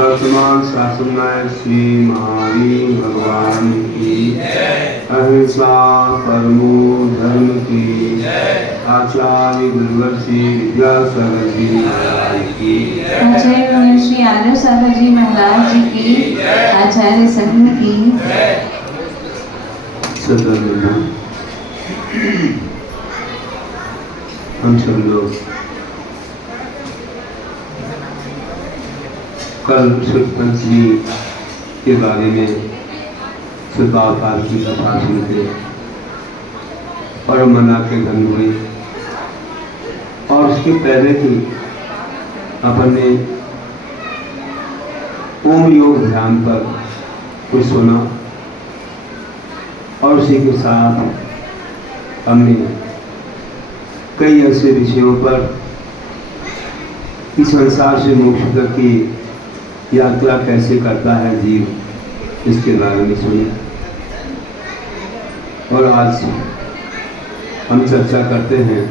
वर्तमान शासन नायक श्री महावीर भगवान की अहिंसा परमो धर्म की आचार्य गुरुवर्षी विद्यासागर जी महाराज की आचार्य गुरुवर्षी श्री आदर सागर जी महाराज जी की आचार्य संघ की हम सब लोग कल शुद्ध पंचमी के बारे में शुद्धावतार की कथा सुनते और मना के धन हुए और उसके पहले भी अपन ने ओम योग ध्यान पर कुछ सुना और उसी के साथ हमने कई ऐसे विषयों पर इस संसार से मोक्ष तक की यात्रा कैसे करता है जीव, इसके बारे में सुने। और आज हम चर्चा करते हैं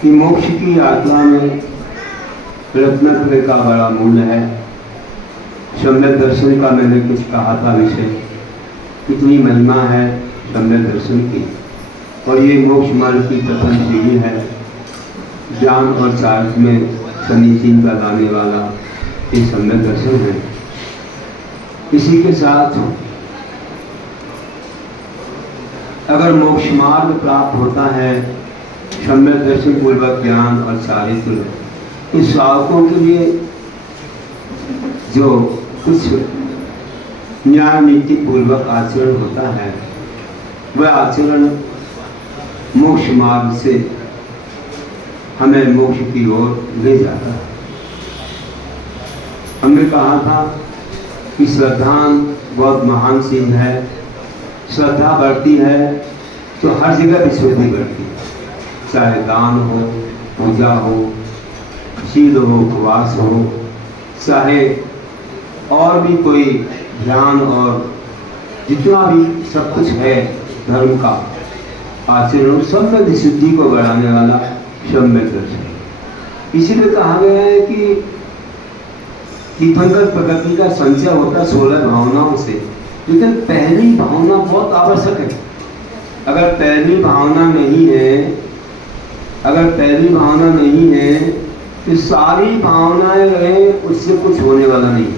कि मोक्ष की यात्रा में रत्नत्रय का बड़ा मूल्य है। सम्यक दर्शन का मैंने कुछ कहा था विषय, कितनी महिमा है सम्यक दर्शन की। और ये मोक्ष मार्ग की प्रथम सीढ़ी है, ज्ञान और चार्ज में सन्निधि का लाने वाला ये सम्यक दर्शन है। इसी के साथ अगर मोक्ष मार्ग प्राप्त होता है सम्यक दर्शन पूर्वक ज्ञान और चारित्र, इस श्रावकों के लिए जो कुछ न्याय नीति पूर्वक आचरण होता है वह आचरण मोक्ष मार्ग से हमें मोक्ष की ओर ले जाता है। हमने कहा था कि श्रद्धा बहुत महान चीज है। श्रद्धा बढ़ती है तो हर जगह विशुद्धि बढ़ती है, चाहे दान हो, पूजा हो, शील हो, उपवास हो, चाहे और भी कोई ध्यान और जितना भी सब कुछ है धर्म का आचरण, सब में विशुद्धि को बढ़ाने वाला सम्यक दर्शन। इसीलिए कहा गया है कि तीर्थंकर प्रकृति का संचय होता 16 भावनाओं से, लेकिन पहली भावना बहुत आवश्यक है। अगर पहली भावना नहीं है, अगर पहली भावना नहीं है तो सारी भावनाएं रहें उससे कुछ होने वाला नहीं।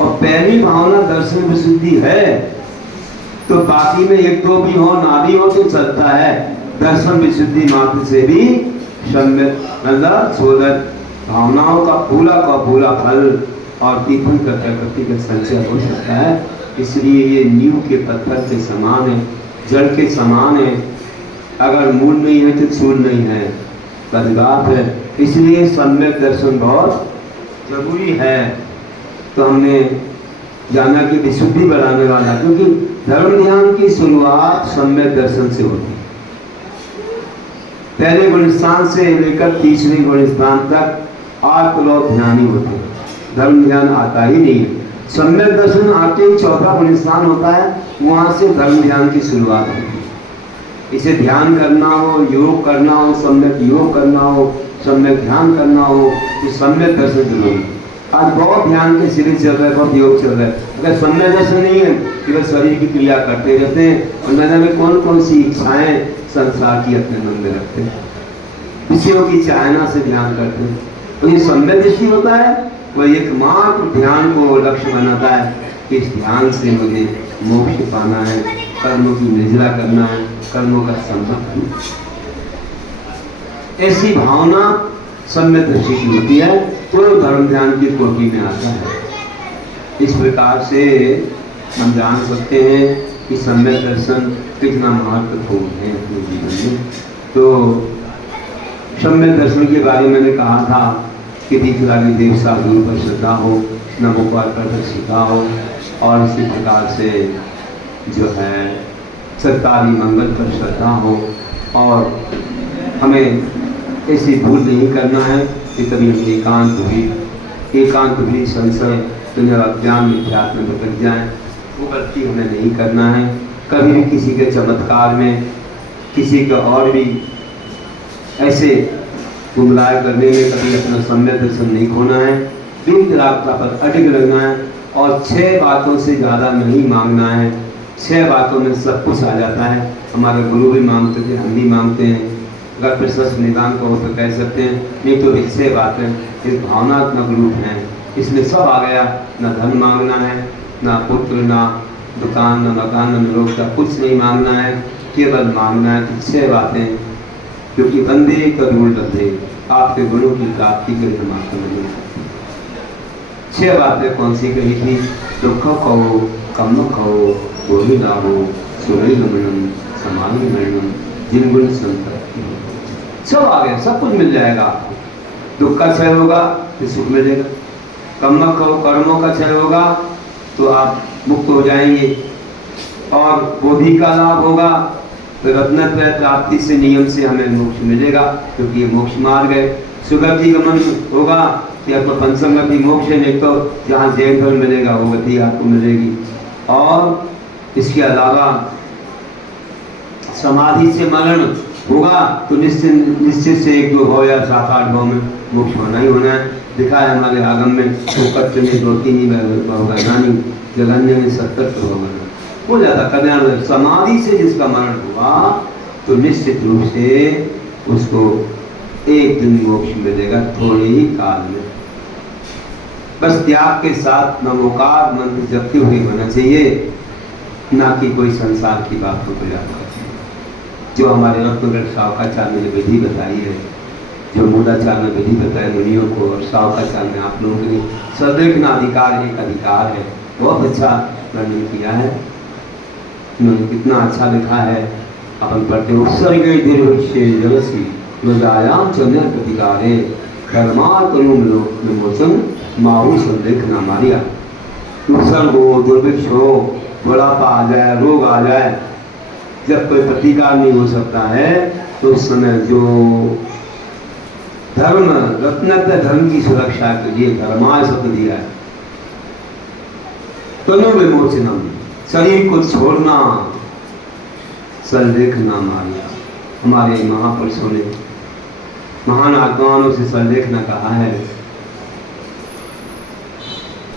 और पहली भावना दर्शन विशुद्धि है तो बाकी में एक दो भी हो ना भी हो तो चलता है। दर्शन विशुद्धि मात्र से भी सम्यक मतलब 16 भावनाओं का पूरा फल और तीर्थंकर प्रकृति का संचय हो सकता है। इसलिए ये नींव के पत्थर के समान है, जड़ के समान है। अगर मूल नहीं है तो चूल नहीं है, बदगात है। इसलिए सम्यक दर्शन बहुत जरूरी है। तो हमने जाना कि विशुद्धि बढ़ाने वाला, क्योंकि धर्म ध्यान की शुरुआत सम्यक दर्शन से होती है। पहले गुणस्थान से लेकर तीसरे गुणस्थान तक 8 लोग ध्यान ही होते हैं, धर्म ध्यान आता ही नहीं है। सम्यक दर्शन आते ही चौथा गुणस्थान होता है, वहां से धर्म ध्यान की शुरुआत होती है। इसे ध्यान करना हो, योग करना हो, सम्यक योग करना हो, सम्यक ध्यान करना हो, तो सम्यक दर्शन जरूरी। आज बहुत ध्यान के सीरीज चल रहा है, बहुत योग चल रहा है। अगर सम्यक दर्शन नहीं है केवल शरीर की क्रिया करते रहते हैं और न जाने कौन कौन सी इच्छाएं संसार की अपने मन में रखते हैं, विषयों की चाहना से ध्यान करते हैं। तो ये सम्यक दृष्टि होता है, वह एकमात्र ध्यान को लक्ष्य बनाता है कि इस ध्यान से मुझे मोक्ष पाना है, कर्मों की निर्जला करना है, कर्मों का संबंध। ऐसी भावना सम्यक दृष्टि की होती है तो धर्म ध्यान की कोटि में आता है। इस प्रकार से हम जान सकते हैं कि सम्यक दर्शन कितना महत्वपूर्ण है अपने जीवन में। तो सम्यक दर्शन के बारे में मैंने कहा था कि तीर्थरागी देव साधु पर श्रद्धा हो, नमोकार पर श्रद्धा हो, और इसी प्रकार से जो है सरकारी मंगल पर श्रद्धा हो, और हमें ऐसी भूल नहीं करना है कि कभी हम एकांत भी संशय अज्ञान मिथ्यात्व में भटक जाए, वो गलती हमें नहीं करना है। कभी भी किसी के चमत्कार में, किसी का और भी ऐसे गुमराह करने में कभी अपना सम्यक दर्शन नहीं खोना है। बिन रास्ता पर अटक रहना है और 6 बातों से ज़्यादा नहीं मांगना है। 6 बातों में सब कुछ आ जाता है। हमारे गुरु भी मांगते थे, हम भी मांगते हैं। अगर प्रशस्त निदान को तो कह सकते हैं, नहीं तो 6 बातें इस भावनात्मक रूप हैं, इसमें सब आ गया। न धन मांगना है, ना पुत्र, ना दुकान, न मकान, न लोग का कुछ नहीं मांगना है, केवल मांगना है कि 6 बातें, क्योंकि बंदे कबूल बंदे आपके गुरु की प्राप्ति के लिए मात्र नहीं। 6 बातें कौन सी कही थी? दुख कहो, कम कहो, गोरी ना हो, सुरई गमनम, समाधि मरणम, जिनगुण संपत्ति। सब आ गया, सब कुछ मिल जाएगा आपको। दुख का क्षय होगा तो सुख मिलेगा, कर्मों का क्षय होगा तो आप मुक्त हो जाएंगे, और बोधि का लाभ होगा तो रत्नत्रय प्राप्ति से नियम से हमें मोक्ष मिलेगा, क्योंकि ये मोक्ष मार्ग है। सुगति गमन होगा कि आपको पंचम गति मोक्ष है, नहीं तो जहाँ जैन धर्म मिलेगा वो गति आपको मिलेगी। और इसके अलावा समाधि से मरण होगा तो निश्चित से 1-2 भाव या 7-8 भाव में मोक्ष होना ही होना है। दिखा है हमारे आगम में, कच्च में 2-3 ही जगन्य में 70 भाव हो जाता कल्याण। समाधि से जिसका मरण हुआ तो निश्चित रूप से उसको एक दिन मोक्ष मिलेगा, थोड़े ही काल में। बस त्याग के साथ नमोकार मंत्र जपते हुए होना चाहिए, ना कि कोई संसार की बातों को याद करते। जो हमारे रत्नगढ़ सावकाचार्य ने विधि बताई है, जो मूलाचार्य ने विधि बताई मुनियों को, और सावकाचार्य ने आप लोगों के लिए सदैव अधिकार एक अधिकार है, बहुत अच्छा वर्णन किया है। उन्होंने कितना अच्छा लिखा है, अपन पढ़ते उत्सर्गे दीर्घे जलसी रोजायाम चंद्र प्रतिकारे धर्मार करुण विमोचन माहू संदेख न मारिया। उत्सर्ग हो, दुर्भिक्ष हो, बुढ़ापा आ जाए, रोग आ जाए, जब कोई प्रतिकार नहीं हो सकता है तो उस समय जो धर्म रत्नत्व धर्म की सुरक्षा के लिए धर्माय शब्द दिया है, तनु विमोचनम, शरीर को छोड़ना, संदेख ना मारिया। हमारे महापुरुषों ने महान आत्माओं से संदेख न कहा है।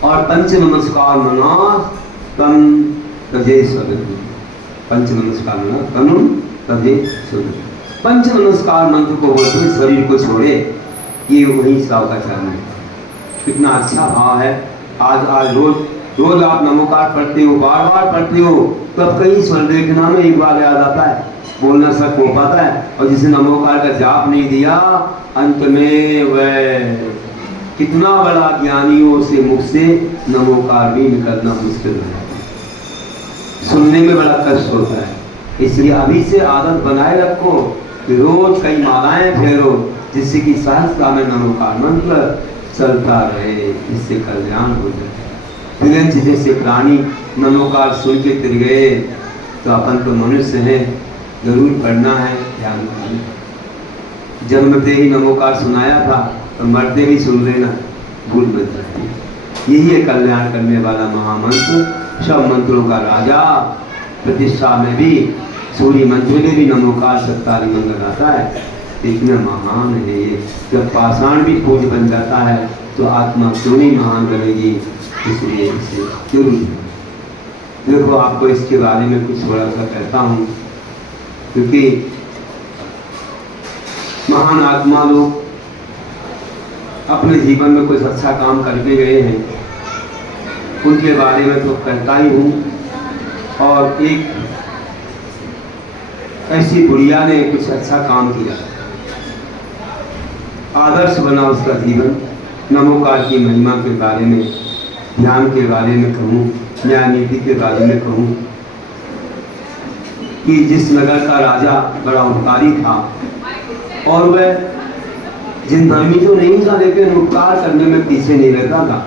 और पंच नमस्कार मना तन तजे सदन, पंच नमस्कार मना तनु तजे सदन। पंच नमस्कार मंत्र को बोलते हुए शरीर को छोड़े, ये वही सावकाचार्य में कितना अच्छा भाव है। आज रोज आप नमोकार पढ़ते हो, बार बार पढ़ते हो, तब कहीं स्वर देखना में एक बार याद आता है, बोलना सब हो पाता है। और जिसे नमोकार का जाप नहीं दिया, अंत में वह कितना बड़ा ज्ञानियों से मुख से नमोकार भी निकलना मुश्किल है, सुनने में बड़ा कष्ट होता है। इसलिए अभी से आदत बनाए रखो कि रोज कई मालाएं फेरो, जिससे कि सहजता में नमोकार मंत्र चलता रहे, इससे कल्याण हो जाए। फिर जैसे प्राणी नमोकार सुन के तिर गए, तो अपन तो मनुष्य है, जरूर पढ़ना है, ध्यान करना। जन्मते ही नमोकार सुनाया था तो मरते भी सुन लेना, भूल मत जाए। यही है कल्याण करने वाला महामंत्र, सब मंत्रों का राजा। प्रतिष्ठा में भी सूर्य मंत्र में भी नमोकार सत्तारी मंगल आता है, इतना महान है ये। जब पाषाण भी पूज बन जाता है तो आत्मा क्यों नहीं महान बनेगी, इसलिए इसे जरूर देखो। आपको इसके बारे में कुछ थोड़ा सा कहता हूँ, क्योंकि महान आत्मा लोग अपने जीवन में कुछ अच्छा काम करके गए हैं, उनके बारे में तो कहता ही हूँ। और एक ऐसी बुढ़िया ने कुछ अच्छा काम किया, आदर्श बना उसका जीवन। नमोकार की महिमा के बारे में, ध्यान के बारे में कहूँ, न्याय नीति के बारे में कहूँ कि जिस नगर का राजा बड़ा उपकारी था और वह जिन धर्मी तो नहीं था लेकिन उपकार करने में पीछे नहीं रहता था,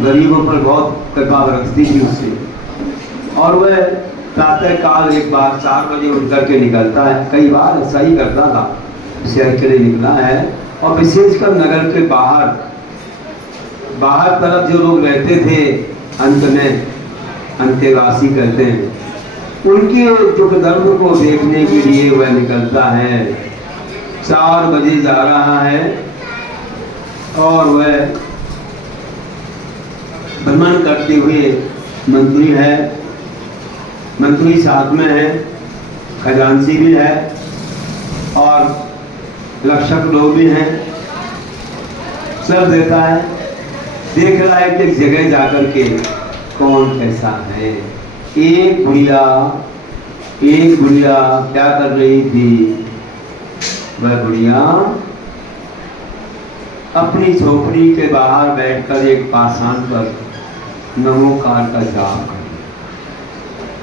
गरीबों पर बहुत कृपा रखती थी उससे। और वह प्रातः काल एक बार 4 बजे उठ करके निकलता है, कई बार ऐसा ही करता था, शहर के लिए निकला है। और विशेषकर नगर के बाहर तरफ जो लोग रहते थे, अंत में अंत्यवासी कहते हैं, उनके दुख दर्द को देखने के लिए वह निकलता है। 4 बजे जा रहा है और वह भ्रमण करते हुए, मंत्री है, मंत्री साथ में है, खजांची भी है और रक्षक लोग भी हैं, सब देखा है, देख रहा है कि एक जगह जाकर के कौन कैसा है। एक बुढ़िया क्या कर रही थी? वह बुढ़िया अपनी झोपड़ी के बाहर बैठकर एक पाषाण पर नमोकार का जाप,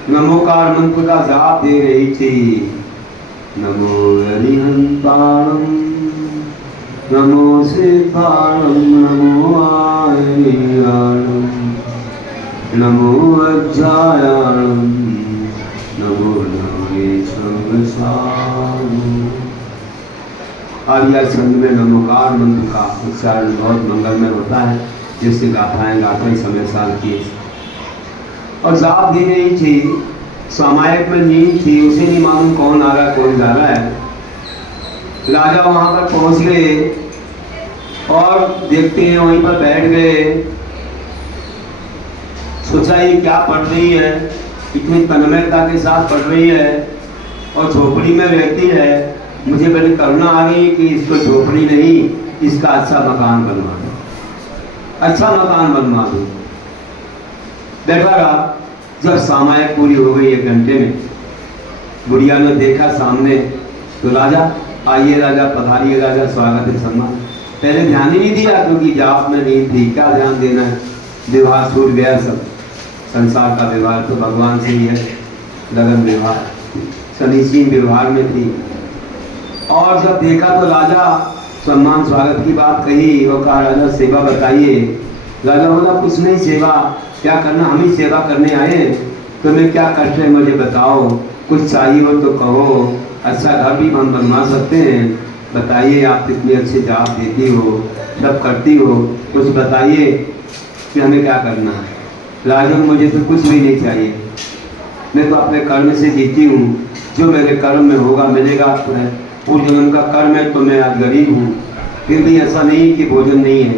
नमोकार मंत्र का जाप दे रही थी। नमो हरिहंताणम, नमो सिद्धाणम, नमो आयर्याणम, नमो अज्जायाणम, नमो नवे संवत्सराणम। आर्या छंद में नमोकार मंत्र का उच्चारण बहुत मंगलमय होता है, जिससे गाथाएं गाते समय साल की और जाप दी रही थी। सामायिक में नींद थी, उसे नहीं मालूम कौन आ रहा है कौन जा रहा है। राजा वहां पर पहुंच गए और देखते हैं वहीं पर बैठ गए। सोचा ये क्या पढ़ रही है, इतनी तन्मयता के साथ पढ़ रही है और झोपड़ी में रहती है, मुझे बड़ी करुणा आ गई कि इसको झोपड़ी नहीं, इसका अच्छा मकान बनवा दो, अच्छा मकान बनवा दो। बैठा रहा। जब सामायिक पूरी हो गई 1 घंटे में, बुढ़िया ने देखा सामने, तो राजा आइए, राजा पधारिए, राजा स्वागत है, सम्मान। पहले ध्यान ही नहीं दिया क्योंकि जाप में नहीं थी, क्या ध्यान देना है, व्यवहार छूट गया सब। संसार का व्यवहार तो भगवान से ही है, लगन व्यवहार, सनीचीन व्यवहार में थी। और जब देखा तो राजा सम्मान स्वागत की बात कही और कहा राजा सेवा बताइए। राजा बोला कुछ नहीं, सेवा क्या करना, हम ही सेवा करने आए, तुम्हें क्या कष्ट है मुझे बताओ, कुछ चाहिए हो तो कहो, अच्छा घर भी हम बनवा सकते हैं, बताइए आप इतनी अच्छी जाप देती हो, सब करती हो, कुछ बताइए कि हमें क्या करना है। राजा मुझे तो कुछ भी नहीं चाहिए, मैं तो अपने कर्म से जीती हूँ, जो मेरे कर्म में होगा मिलेगा। पूर्व जन्म का कर्म है तो मैं आज गरीब हूँ, फिर भी ऐसा नहीं कि भोजन नहीं है,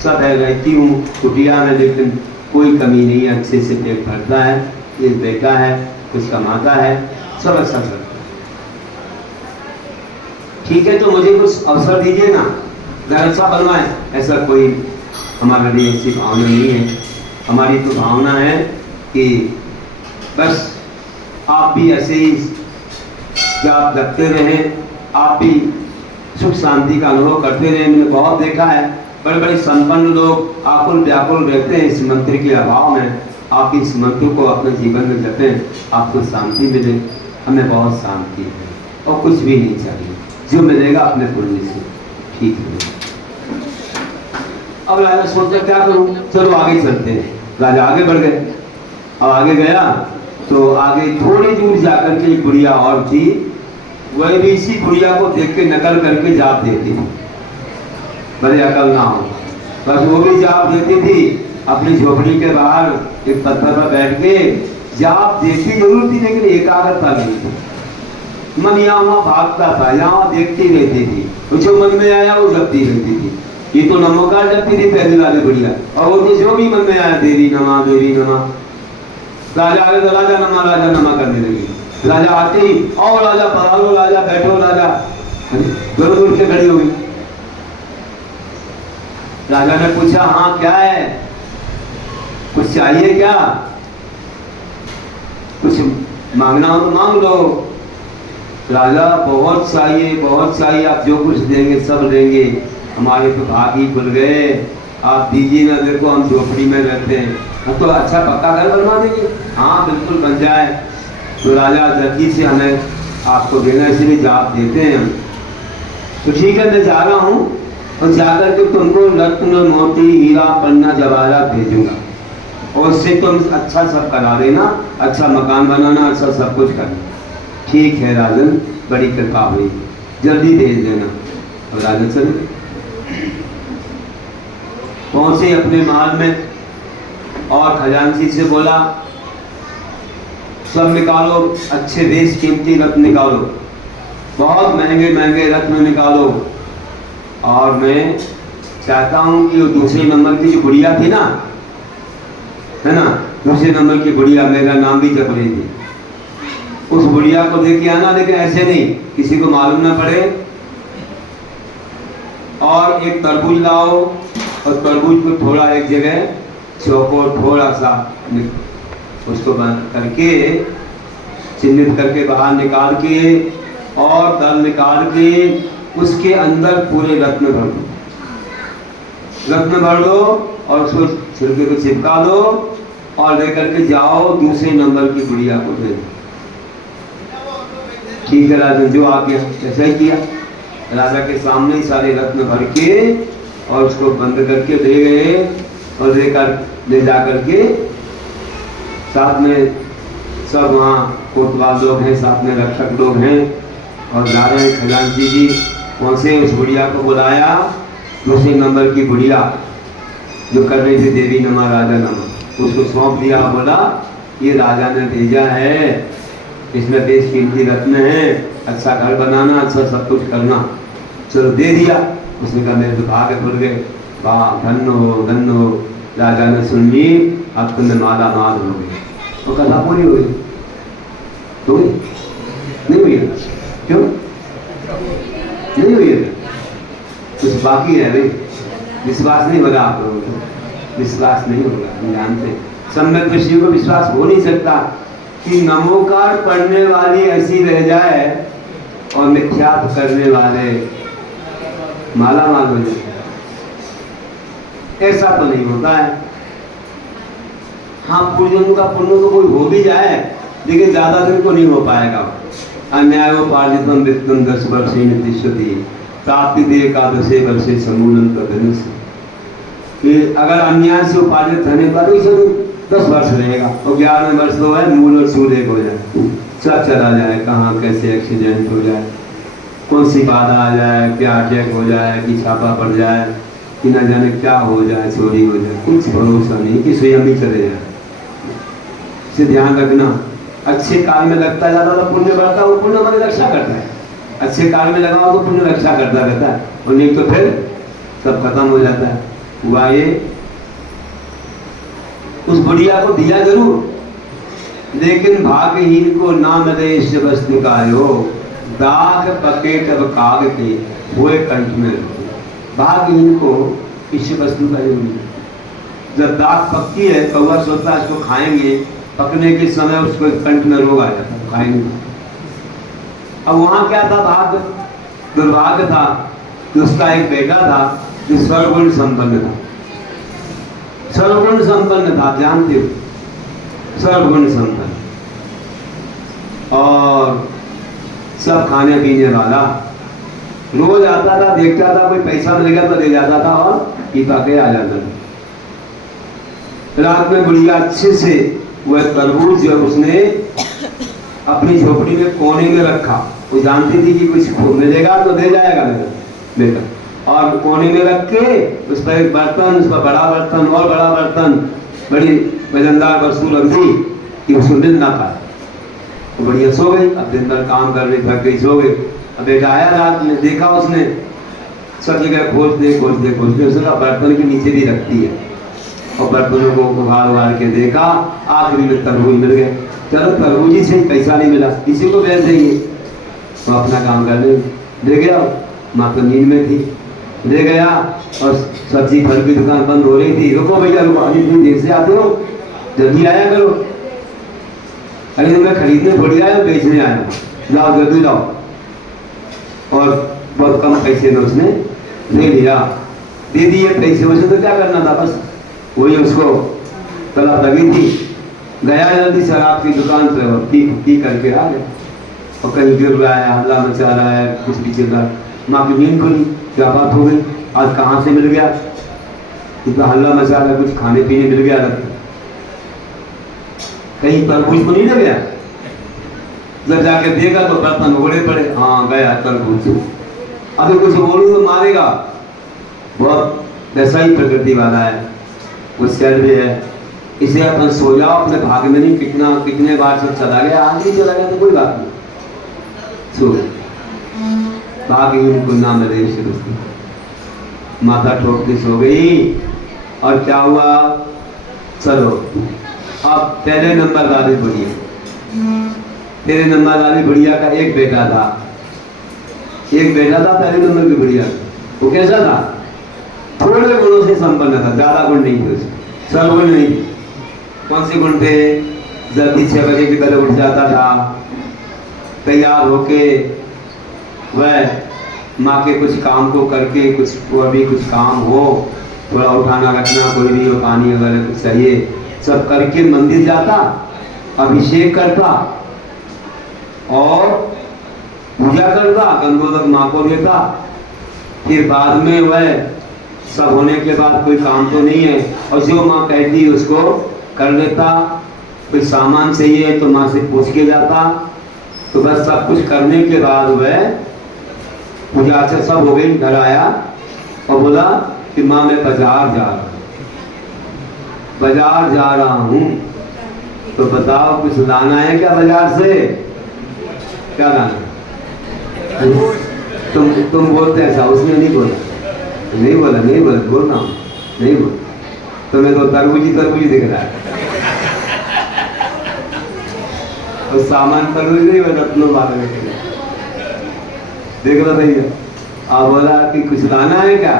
सब है, रहती हूँ कुटिया में, लेकिन कोई कमी नहीं है, अच्छे से पेट भरता है, ये बेटा है, कुछ कमाता है, सब अच्छा करता है। ठीक है, तो मुझे कुछ अवसर दीजिए ना, घर अच्छा बनवाए। ऐसा कोई हमारे लिए ऐसी भावना नहीं है। हमारी तो भावना है कि बस आप भी ऐसे ही जाप रखते रहें, आप भी सुख शांति का अनुभव करते रहें। मैंने बहुत देखा है, बड़े बड़े संपन्न लोग आकुल व्याकुल रहते हैं इस मंत्र के अभाव में। आप इस मंत्र को अपने जीवन में जपें, आपको शांति मिले। हमें बहुत शांति है और कुछ भी नहीं चाहिए, जो मिलेगा अपने पुण्य से ठीक है। अब राजा सोचता क्या करूं, चलो आगे चलते हैं। राजा आगे बढ़ गए। अब आगे गया तो आगे थोड़ी दूर जाकर के एक बुढ़िया और थी, वह भी इसी बुढ़िया को देख के नकल करके जाप देती थी, बड़े अकल ना हो, बस वो भी जाप देती थी। अपनी झोपड़ी के बाहर एक पत्थर पर बैठ के जाप देती जरूर थी, लेकिन एकाग्रता नहीं थी। मन यहाँ वहाँ भागता था, यहाँ देखती रहती थी, जो मन में आया वो जपती रहती थी। ये तो नमोकार जपती थी पहली वाली बुढ़िया, और वो तो जो भी मन में आया देवी नमा देवी नमा। राजा आगे तो राजा नमा करने लगी। राजा आते ही और राजा पधारो, राजा बैठो, राजा जरूर उठ के खड़ी हो गई। राजा ने पूछा हाँ क्या है, कुछ चाहिए क्या, कुछ मांगना हो तो मांग लो। राजा बहुत चाहिए, आप जो कुछ देंगे सब देंगे, हमारे तो भाग ही खुल गए, आप दीजिए ना, देखो हम झोपड़ी में रहते हैं, हम तो अच्छा पक्का घर बनवा देंगे। हाँ बिल्कुल बन जाए। तो राजा जल्दी से हमें आपको देना, इसलिए जवाब देते हैं हम। तो ठीक है, मैं जा रहा हूँ और जाकर के तुमको रत्न मोती हीरा पन्ना जवाहरात भेजूंगा, और उससे तुम अच्छा सब करा देना, अच्छा मकान बनाना, अच्छा सब कुछ करना। ठीक है राजन, बड़ी कृपा हुई, जल्दी भेज देना। और राजन चले पहुंचे अपने महल में, और खजांची से बोला सब निकालो, अच्छे बेश कीमती रत्न निकालो, बहुत महंगे महंगे रत्न निकालो। और मैं चाहता हूं कि वो दूसरे नंबर की जो गुड़िया थी ना, है ना, दूसरे नंबर की गुड़िया, मेरा नाम भी जप रही थी, उस गुड़िया को लेके आना, लेकिन ऐसे नहीं किसी को मालूम ना पड़े। और एक तरबूज लाओ, और तरबूज को थोड़ा एक जगह चौकोर थोड़ा सा उसको बंद करके चिन्हित करके बाहर निकाल के, और दल निकाल के उसके अंदर पूरे रत्न भर दो, रत्न भर दो, और उसको छिलके को चिपका दो, और लेकर के जाओ दूसरे नंबर की गुड़िया को दे दो। ठीक है राजन, जो आ गया ऐसा ही किया, राजा के सामने ही सारे रत्न भर के और उसको बंद करके दे गए, और ले जा करके साथ में सब वहाँ कोतवाल लोग हैं, साथ में रक्षक लोग हैं, और जा रहे हैं। खजांची जी पहुँचे, उस बुढ़िया को बुलाया, दूसरे नंबर की बुढ़िया जो कर रही थी देवी नमा राजा नमा, उसको सौंप दिया, बोला ये राजा ने भेजा है, इसमें बेश कीमती रत्न है, अच्छा घर बनाना, अच्छा सब कुछ करना। चलो दे दिया। उसने कहा मेरे तो भाग खुल गए, वाह धन्य हो, राजा ने सुन ली, अब तुमने माला माल हो गई। तो कथा पूरी हो गई, तो नहीं हुई? क्यों नहीं हुई? कुछ बाकी है भाई, विश्वास नहीं होगा आप लोगों को, विश्वास नहीं होगा, हम जानते सम्यक विषय को विश्वास हो नहीं सकता कि नमोकार पढ़ने वाली ऐसी रह जाए और मिथ्यात्व करने वाले माला माल हो जाए, ऐसा तो नहीं होता है। हाँ पूजन का पुण्य तो कोई हो भी जाए, लेकिन ज्यादा दिन को नहीं हो पाएगा। अन्यायोपार्जितम वित्तम 10 वर्षे नितिष्यति प्राप्ति दे एकादशे वर्षे समूलम तदनुस। अगर अन्याय से उपार्जित होने पर 10 वर्ष रहेगा, और 11वें वर्ष तो है मूल और सूल एक हो जाए, सब चला जाए, कहाँ कैसे एक्सीडेंट हो जाए, कौन सी बाधा आ जाए, क्या अटैक हो जाए, कि छापा पड़ जाए, कि न जाने क्या हो जाए, चोरी हो जाए, कुछ भरोसा नहीं कि स्वयं ही चले जाए। इसे ध्यान रखना। अच्छे कार्य में लगता जाता तो पुण्य बढ़ता, वो पुण्य हमारी रक्षा करता है। अच्छे कार्य में लगाओ तो पुण्य रक्षा करता रहता है, और नहीं तो फिर सब खत्म हो जाता है। हुआ ये, उस बुढ़िया को दिया जरूर, लेकिन भाग्यहीन को ना मिले इस वस्तु का योग, दाग पके तब काग के हुए कंठ में। भाग्यहीन को इस वस्तु का योग नहीं। जब दाग पकती है कौवा सोचता है इसको खाएंगे, पकने के समय उसको कंठ में रोग आ जाता है, खाएंगे। अब वहां क्या था, भाग्य दुर्भाग्य था कि उसका एक बेटा था जो सर्वगुण संपन्न था, सर्वगुण संपन्न था, जानते हो, सर्वगुण संपन्न, और सब खाने पीने वाला, रोज आता था, देखता था कोई पैसा मिलेगा तो ले जाता था और पीपा के आ जाता था। रात में बुढ़िया अच्छे से वह तरबूज जो उसने अपनी झोपड़ी में कोने में रखा, वो जानती थी कि कुछ मिलेगा तो दे जाएगा मेरा बेटा, और कोने में रख के उस पर एक बर्तन, उस पर बड़ा बर्तन और बड़ा बर्तन, बड़ी वजनदार वस्तु रख दी कि उसको मिल ना पाए। तो बढ़िया सो गई, अब दिन भर काम कर रही, थक गई, सो गई। अब बेटा आया रात में, देखा उसने सब जगह खोजते उसने बर्तन के नीचे भी रखती है, और बर्तनों को उघाड़ के देखा, आखिरी में तरबूज मिल गए। चलो तरबूजी से पैसा नहीं मिला, किसी को बेच देंगे, तो अपना काम कर ले गया। माँ तो नींद में थी, ले गया, और सब्जी फल की दुकान बंद हो रही थी। रुको भैया रुको, अभी इतनी देर से आते हो, जल्दी आया करो। अरे मैं खरीदने थोड़ी आया, बेचने आया, जाओ जल्दी जाओ। और बहुत कम पैसे में उसने ले लिया, दे दिए पैसे। वैसे तो क्या करना था, बस वही उसको तलब लगी थी, गया जल्दी शराब की दुकान पे और पी करके आ गया। और कहीं गिर रहा है, हल्ला मचा रहा है, कुछ भी चल रहा है। माँ की नींद खुली, क्या बात हो गई, आज कहाँ से मिल गया, इतना हल्ला मचा रहा है, कुछ खाने पीने मिल गया, कहीं तरबूज तो नहीं ले गया। जब जाके देखा तो बर्तन उगड़े पड़े, हाँ गया तरबूज। अभी कुछ बोलूं तो मारेगा, बहुत वैसा ही प्रकृति वाला है, होशियार भी है। इसे अपन सो जाओ, अपने भाग में नहीं कितने बार सब चला गया, आज भी चला गया तो कोई बात नहीं, सो भाग्य उनको नाम मिले। माथा ठोक के सो गई और क्या हुआ, चलो अब पहले नंबर वाली बुढ़िया, तेरे नंबर वाली बुढ़िया का एक बेटा था पहले नंबर की बुढ़िया। वो कैसा था, थोड़े गुणों से संपन्न था, ज्यादा गुण नहीं थे उसके, सब गुण नहीं। कौन से गुण थे, जल्दी 6 बजे की तरह उठ जाता था, तैयार होके वह माँ के कुछ काम को करके, कुछ काम हो, थोड़ा उठाना रखना, कोई भी हो, पानी वगैरह कुछ चाहिए, सब करके मंदिर जाता, अभिषेक करता और पूजा करता, गंगोदक माँ को देता। फिर बाद में वह सब होने के बाद कोई काम तो नहीं है, और जो माँ कहती उसको कर लेता। कोई सामान चाहिए तो माँ से पूछ के जाता। तो बस सब कुछ करने के बाद वह पूजा से सब हो गई, घर आया और बोला कि माँ मैं बाजार जा रहा हूँ, तो बताओ कुछ लाना है क्या बाजार से, क्या लाना? तुम बोलते ऐसा, उसने नहीं बोला बोल रहा हूँ, नहीं बोल, तुम्हें तो तरबूजी दिख रहा है और सामान तरबूजी नहीं बोला, तुम बात देख रहा भैया। आप बोला कि कुछ लाना है क्या,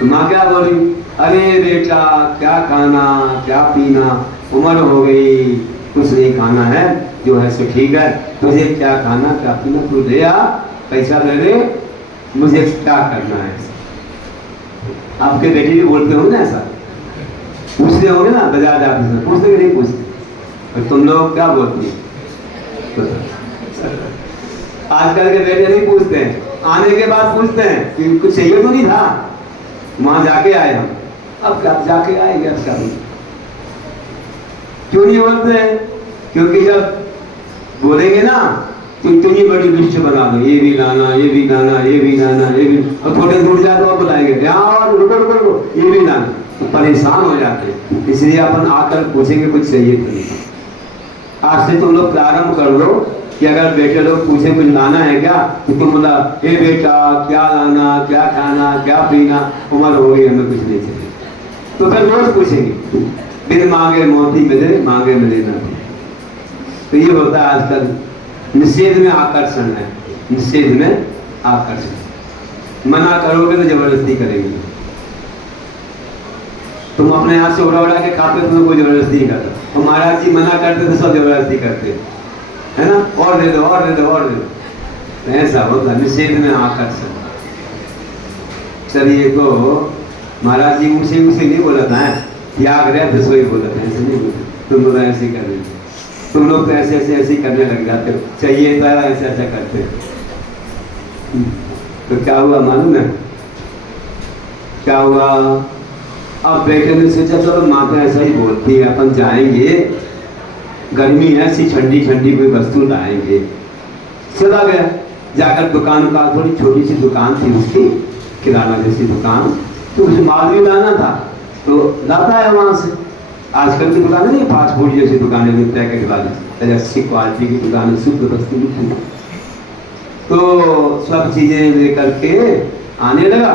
तो माँ क्या बोली, अरे बेटा क्या खाना क्या पीना, उम्र हो गई, कुछ नहीं खाना है, जो है सो ठीक है, तुझे क्या खाना क्या पीना तू ले आ, पैसा ले ले, मुझे क्या करना है। आपके बेटे भी बोलते हो ना ऐसा, पूछते होंगे ना बाजार जाते हैं, पूछते कि नहीं पूछते, और तुम लोग क्या बोलते हैं? आजकल के बेटे नहीं पूछते हैं, आने के बाद पूछते हैं कि कुछ चाहिए तो नहीं था, वहां जाके आए हम, अब जाके आएंगे, अब क्या क्यों नहीं बोलते हैं? क्योंकि जब बोलेंगे ना तो इतनी बड़ी लिस्ट बना दो, ये भी लाना, ये भी लाना, ये भी लाना, ये भी, और थोड़े दूर जाए तो बुलाएंगे यार रुको, ये भी लाना, तो परेशान हो जाते हैं। इसलिए अपन आकर पूछेंगे कुछ चाहिए तो नहीं। आज से तुम लोग प्रारंभ कर लो कि अगर बेटे लोग पूछे कुछ लाना है क्या, तो तुम बोला हे बेटा क्या लाना, क्या खाना क्या पीना, उम्र हो गई हमें कुछ नहीं चाहिए, तो फिर रोज पूछेंगे, बिन मांगे मोती मिले, मांगे मिले ना। तो ये होता है आजकल, निषेध में आकर्षण है, निषेध में आकर्षण। मना करोगे तो जबरदस्ती करेंगे, तुम अपने हाथ से उड़ा के खाते हो, तुम्हें कोई जबरदस्ती नहीं करता, और महाराज जी मना करते तो सब जबरदस्ती करते है ना, और दे दो और दे दो और दे दो, ऐसा होता है निषेध में आकर्षण। चलिए, तो महाराज जी उसे नहीं बोला था, त्याग रहे थे सोई बोला था, ऐसे नहीं बोला, तुम लोग ऐसे कर रहे थे, तुम लोग तो ऐसे करने लग जाते हो, चाहिए तो ऐसा करते हो। तो क्या हुआ मालूम है, क्या हुआ, अब बेटे ने सोचा चलो माँ तो ऐसा ही बोलती है, अपन जाएंगे, गर्मी है, ऐसी ठंडी कोई वस्तु लाएंगे। चला गया, जाकर दुकान का, थोड़ी छोटी सी दुकान थी उसकी, किराना जैसी दुकान, तो उसे माल भी लाना था, तो लाता है वहां से। आजकल की दुकानें नहीं, फास्ट फूड जैसी दुकानें मिलता है, कि अच्छी क्वालिटी की दुकान, शुद्ध वस्तु मिलती है, तो सब चीजें लेकर के आने लगा।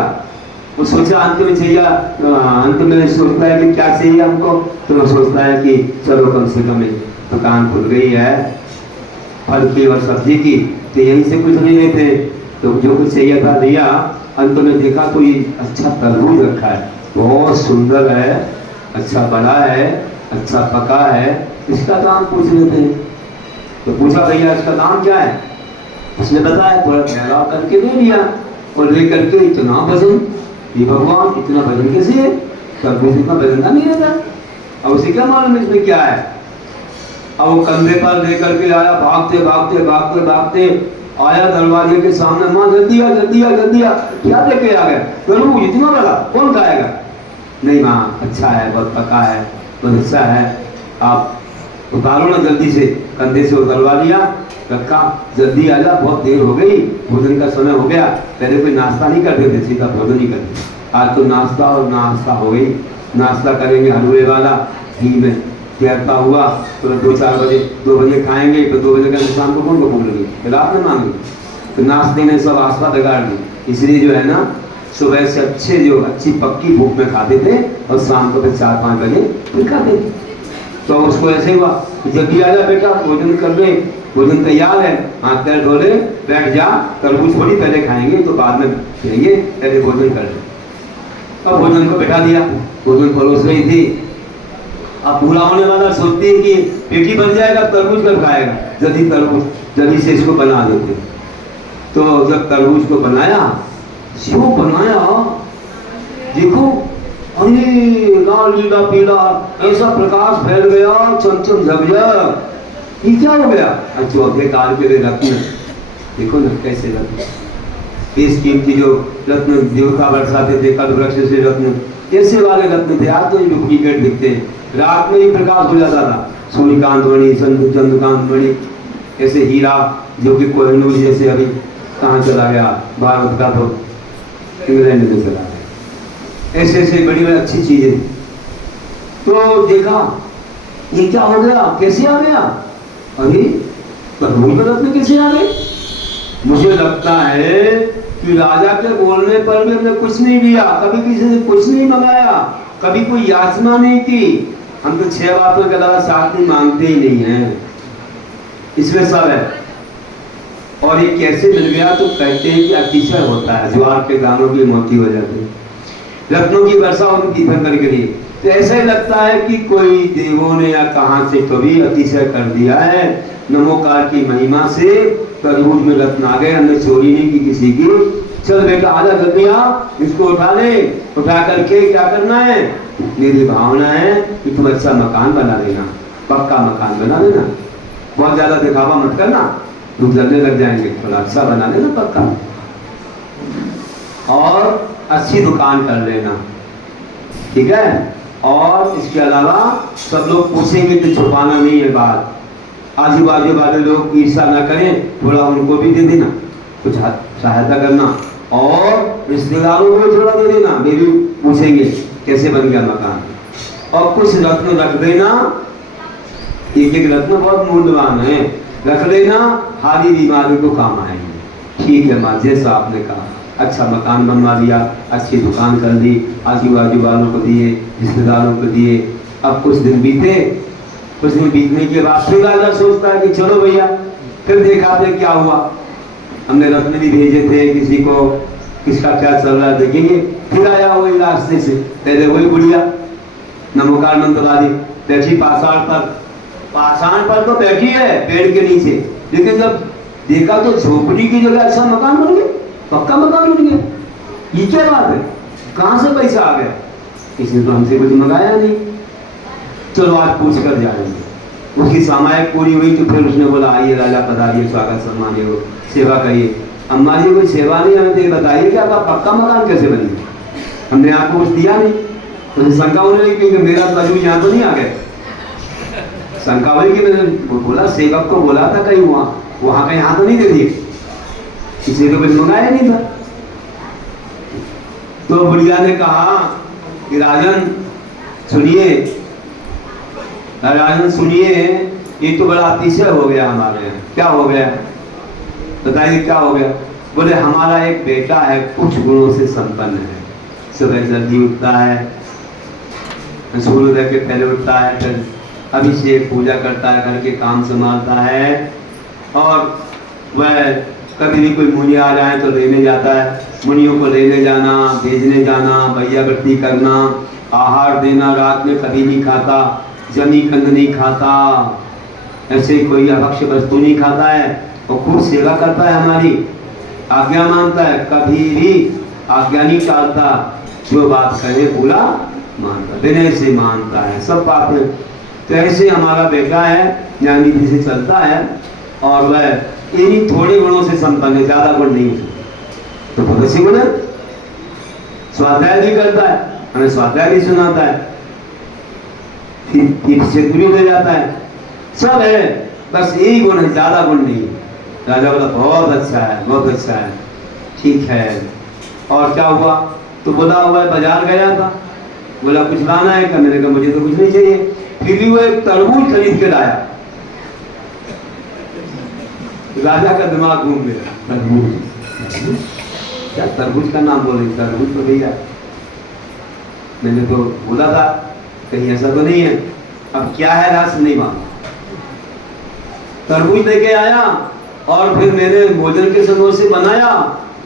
वो सोचा अंत में चाहिए, अंत में सोचता है कि क्या चाहिए हमको, तो वो सोचता है कि चलो कम से कम दुकान खुल गई है फल की और सब्जी की, तो यहीं से कुछ नहीं लेते, तो जो कुछ चाहिए था लिया। अंत में देखा कोई अच्छा तरबूज रखा है, बहुत सुंदर है, अच्छा बड़ा है, अच्छा पका है, इसका दाम पूछ लेते हैं। तो पूछा भैया इसका दाम क्या है, उसने बताया, थोड़ा ठहराव करके दे दिया और ले करके इतना वजन, ये भगवान इतना वजन कैसे है, तरबूज इतना वजन का नहीं रहता। अब उसे क्या मालूम इसमें क्या है। अब वो कंधे पर लेकर के आया, भागते भागते भागते भागते आया दरवाजे के सामने, माँ जल्दी आ जल्दी आ जल्दी आ। क्या देखे आ गए, तरबूज इतना बड़ा कौन खाएगा। नहीं माँ अच्छा है, बहुत पका है, बहुत अच्छा है, आप उतारो ना जल्दी से। कंधे से उतरवा लिया, रखा, जल्दी आ जा, बहुत देर हो गई, भोजन का समय हो गया। पहले कोई नाश्ता नहीं करते थे, सीधा भोजन ही करते, आज तो नाश्ता और नाश्ता हो गई। नाश्ता करेंगे हलवे वाला, घी में तैरता हुआ, तो 2 बजे खाएंगे, तो 2 बजे का शाम को कौन को भूख लगी, रात में मांगी, तो नाश्ते ने सब आस्था बिगाड़ दी। इसलिए जो है ना, सुबह से अच्छी पक्की भूख में खाते थे और शाम को फिर 4-5 बजे फिर खाते थे। तो उसको ऐसे हुआ, जल्दी आ जा बेटा, भोजन कर ले, भोजन तैयार है, हाथ पैर धो ले, बैठ जा, तरबूज थोड़ी पहले खाएंगे तो बाद में खाएंगे, पहले भोजन कर ले। अब भोजन को बैठा दिया, भोजन परोस रही थी। अब पूरा होने वाला, सोचती है कि पेटी बन जाएगा, तरबूज कब खाएगा, जल्दी से इसको बना देते। तो जब तरबूज को बनाया, जो बनाया देखो, अरे लाल नीला पीला ऐसा प्रकाश फैल गया, चमचम झकझक, ये क्या हो गया। चौथे काल के रत्न देखो ना कैसे रत्न, इस कीमती जो रत्न देवता बरसाते थे, कद वृक्ष से रत्न, ऐसे वाले रत्न थे। आज तो ये डुप्लीकेट दिखते हैं, रात में ही प्रकाश हो जाता था, सूर्यकांत मणि, चंद्रकांत मणि, ऐसे हीरा जो कि कोहिनूर जैसे अभी कहाँ चला गया, भारत का तो इंग्लैंड में चला गया, ऐसे ऐसे बड़ी बड़ी अच्छी चीजें। तो देखा ये क्या हो गया, कैसे आ गया, अरे तरबूज में रत्न कैसे आ गए। मुझे लगता है कि राजा के बोलने पर भी हमने कुछ नहीं लिया, कभी किसी से कुछ नहीं मंगाया, कभी कोई याचना नहीं की। हम तो 6 बातों के अलावा 7 नहीं मांगते ही नहीं है, इसमें सब है। और ये कैसे मिल गया, तो कहते हैं कि अतिशय होता है, ज्वार के दानों की मोती हो जाती है, रत्नों की वर्षा होती तीर्थंकर के लिए। तो ऐसा ही लगता है कि कोई देवों ने या कहां से कभी अतिशय कर दिया है। नमोकार की महिमा से तरबूज में रत्न आ गए, हमने चोरी नहीं की किसी की। चल बेटा आजा जल्दी आ, इसको उठा ले, उठा करके क्या करना है, मेरी भावना है कि तुम अच्छा मकान बना देना, पक्का मकान बना देना, बहुत ज्यादा दिखावा मत करना, लोग जलने लग जाएंगे, थोड़ा अच्छा बना देना पक्का, और अच्छी दुकान कर लेना, ठीक है। और इसके अलावा सब लोग पूछेंगे तो छुपाना नहीं है बात, आजू बाजू वाले लोग ईर्ष्या ना करें, थोड़ा उनको भी दे देना, कुछ सहायता करना, और रिश्तेदारों को भी थोड़ा दे देना, वे भी पूछेंगे कैसे बन गया मकान, और कुछ रत्न रख देना, एक रत्न बहुत मूल्यवान है, रख लेना, हारी बीमारी को काम आएंगे। ठीक है माँ, जैसा आपने कहा, अच्छा मकान बनवा दिया, अच्छी दुकान कर दी, आजू बाजू वालों को दिए, रिश्तेदारों को दिए। अब कुछ दिन बीते, कुछ दिन बीतने के बाद फिर राजा सोचता है कि चलो भैया फिर दिखाते क्या हुआ, हमने रत्न भी भेजे थे किसी को, किसका क्या चल रहा है देखेंगे। फिर आया वही रास्ते से, पहले वही बुढ़िया नमोकार मंत्रवादी बैठी पाषाण पर तो बैठी है पेड़ के नीचे, लेकिन जब देखा तो झोपड़ी की जगह अच्छा मकान बन गया, पक्का मकान बन गया। ये क्या बात है, कहां से पैसा आ गया, किसी तो हमसे कुछ मंगाया नहीं, चलो आज पूछ कर जाएंगे। उसकी सामायिक पूरी हुई तो फिर उसने बोला आइए राजा पधारिए, स्वागत सम्मान हो, सेवा करिए। अम्मा जी कोई सेवा नहीं, हमें तो ये बताइए कि आपका पक्का मकान कैसे बन गया, हमने आपको कुछ दिया नहीं। तो शंका होने लगी कि मेरा तजु यहाँ तो नहीं आ गए, शंका हुई कि मैंने बोला सेवक को बोला था कहीं वहां कहीं हाथ तो नहीं दे दिए, किसी ने कुछ मंगाया नहीं था। तो बुढ़िया ने कहा कि राजन सुनिए, ये तो बड़ा अतिशय हो गया हमारे यहाँ। क्या हो गया बताइए, क्या हो गया। बोले हमारा एक बेटा है, कुछ गुणों से संपन्न है, सुबह जल्दी उठता है, सूर्योदय के पहले उठता है, फिर अभिषेक पूजा करता है, घर के काम संभालता है, और वह कभी भी कोई मुनि आ जाए तो लेने जाता है, मुनियों को लेने जाना, भेजने जाना, भैया बट्टी करना, आहार देना, रात में कभी नहीं खाता, जमी कंद नहीं खाता, ऐसे कोई अभक्ष्य वस्तु नहीं खाता है, और खूब सेवा करता है हमारी, आज्ञा मानता है, कभी भी आज्ञा नहीं टालता, जो बात कहे पूरा मानता, विनय से मानता है, सब बात में। तो ऐसे हमारा बेटा है, ज्ञानी से चलता है और वह इन्हीं थोड़े गुणों से संपन्न है, ज्यादा गुण नहीं है। तो बहुत अच्छी गुण है, स्वाध्याय भी करता है, हमें स्वाध्याय भी सुनाता है, फिर से गुरु हो जाता है, सब है, बस यही गुण है, ज्यादा गुण नहीं। राजा बोला बहुत अच्छा है, बहुत अच्छा है, ठीक है। और क्या हुआ? तो बोला हुआ बाजार गया था, बोला कुछ लाना है क्या? मैंने कहा मुझे तो कुछ नहीं चाहिए। फिर भी वो एक तरबूज खरीद के लाया। राजा का दिमाग घूम गया, तरबूज, क्या तरबूज का नाम बोले? तरबूज तो भैया मैंने तो बोला था, कहीं ऐसा तो नहीं है। अब क्या है रास नहीं मालूम। तरबूज लेके आया और फिर मैंने भोजन के समय से बनाया,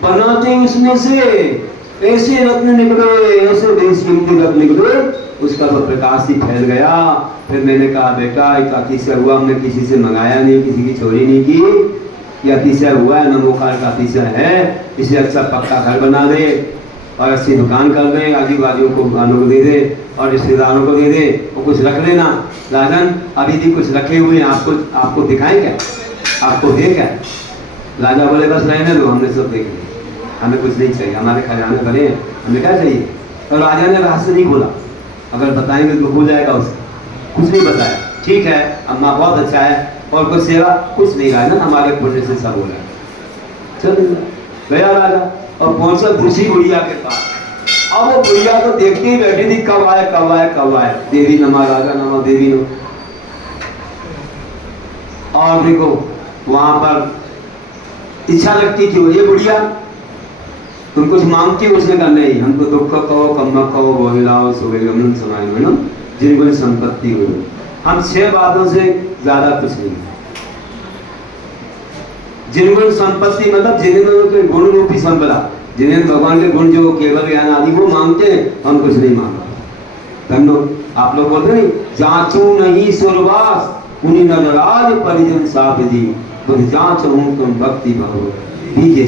बनाते उसमें से ऐसे रत्न निकले, ऐसे बेशकीमती रत्न निकले, उसका तो प्रकाश ही फैल गया। फिर मैंने कहा बेटा अतिशय हुआ, हमने किसी से मंगाया नहीं, किसी की चोरी नहीं की, या अतिशय हुआ है, नमोकार का अतिशय है, इसे अच्छा पक्का घर बना दे और अच्छी दुकान कर दे, आजू बाजू को वालों को दे दे और रिश्तेदारों को दे दे, और कुछ रख लेना। राजन अभी भी कुछ रखे हुए हैं, आपको दिखाएं क्या? आपको दे क्या? राजा बोले बस रहने दो, हमने सब देख लिया, हमें कुछ नहीं चाहिए, हमारे खजाने भरे हैं, हमें क्या चाहिए? और राजा ने रहस्य नहीं खोला, अगर बताएंगे तो हो जाएगा उसका, कुछ नहीं बताया। ठीक है अम्मा बहुत अच्छा है, और कुछ सेवा कुछ नहीं, राजन हमारे पुण्य से सब हो रहा है। चल गया राजा और पहुंचा दूसरी बुढ़िया के पास। अब वो बुढ़िया तो देखते ही बैठी थी, कब आए कब आए कब आए, देवी नमा राजा नमा देवी नो। और देखो वहां पर इच्छा लगती थी, ये बुढ़िया तुम कुछ मांगती हो? उसने कहा नहीं, हमको दुख कहो, कम्मा कहो, बोहिलाओ सुबह समाई हो ना, जिनको संपत्ति हो। हम 6 बातों से ज्यादा कुछ नहीं, जिनको संपत्ति मतलब जिन्हें गुण रूपी संपदा, जिन्हें भगवान के गुण जो केवल ज्ञान आदि वो मांगते हैं, हम कुछ नहीं मांगते। हम लोग, आप लोग बोलते नहीं, जांचू नहीं सुरवास उन्हीं नजराज परिजन साथ जी, तो जांच हूं तुम भक्ति भाव दीजिए।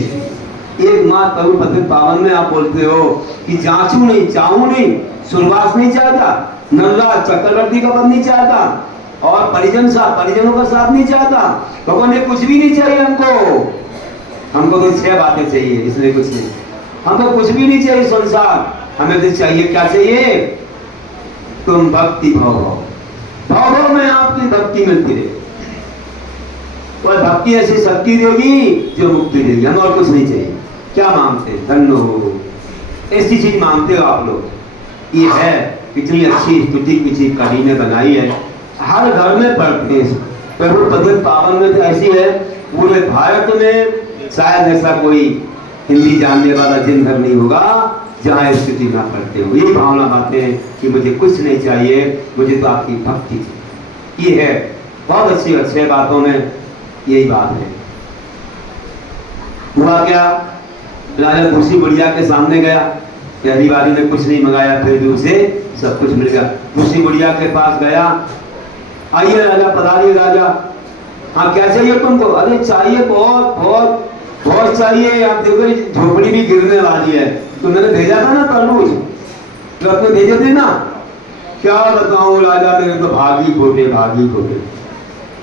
एक मात प्रभु पति पावन में आप बोलते हो कि जांचू नहीं, चाहूं नहीं, सुरवास नहीं चाहता, नल्ला चक्रवर्ती का पद नहीं चाहता, और परिजनों का साथ नहीं चाहता। भगवान ने कुछ भी नहीं चाहिए हमको तो 6 बातें चाहिए, इसलिए कुछ नहीं, हमको कुछ भी नहीं चाहिए संसार, हमें तो चाहिए क्या चाहिए? तुम भक्ति भाव भाव में आपकी भक्ति मिलती रहे, और भक्ति ऐसी शक्ति देगी जो मुक्ति देगी, हमें और कुछ नहीं चाहिए। क्या मांगते हैं? धन्य हो, ऐसी चीज मांगते हो आप लोग। ये है कितनी अच्छी स्तुति किसी कवि ने बनाई है, हर घर में पढ़ते हैं। प्रभु पद पावन में तो ऐसी है, पूरे भारत में शायद ऐसा कोई हिंदी जानने वाला दिन भर नहीं होगा जहाँ स्तुति ना पढ़ते हो। ये भावना बातें हैं कि मुझे कुछ नहीं चाहिए, मुझे तो आपकी भक्ति चाहिए। ये है बहुत अच्छी 6 बातों में यही बात है। हुआ क्या? राजा दूसरी बुढ़िया के सामने गया, पहली बारी में कुछ नहीं मंगाया, फिर भी उसे सब कुछ मिल गया। दूसरी बुढ़िया के पास गया, आइए राजा, पधारिए राजा, हाँ क्या चाहिए तुमको? अरे चाहिए बहुत बहुत बहुत चाहिए, आप देखो झोपड़ी भी गिरने वाली है, तो मैंने भेजा था ना तरबूज, तो आपने भेजे थे ना। क्या बताऊं राजा, मेरे तो भागी खोटे।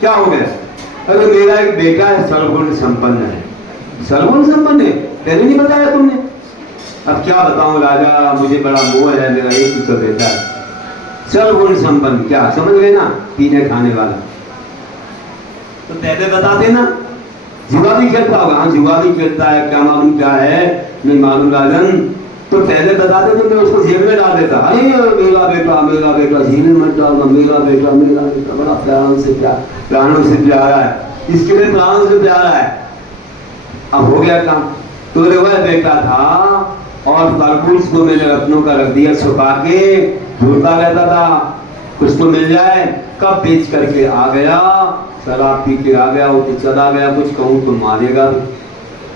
क्या हो गया? अरे मेरा एक बेटा है, सर्वगुण संपन्न है। सर्वगुण संपन्न है? पहले नहीं बताया तुमने। अब क्या बताऊं राजा, मुझे बड़ा मोह है, मेरा एक तो बेटा है सर्वगुण संपन्न, क्या समझ गए ना, पीने खाने वाला। तो पहले बता देना। जुआ भी खेलता होगा? हाँ जुआ भी खेलता है, क्या मालूम क्या है, नहीं मालूम राजन। तो पहले बता दे तो मैं उसको जेल में डाल देता। अरे मेरा बेटा जेल में मत डालना, मेरा बेटा बड़ा प्राणों से प्यारा है, इसके लिए प्राणों से प्यारा है। अब हो गया काम। तो वह बेटा था और तरबूज को मैंने रत्नों का रख दिया छुपा के, ढूंढता रहता था कुछ तो मिल जाए। कब बेच करके आ गया, शराब पी के आ गया, वो तो चला गया। कुछ कहूँ तो मारेगा,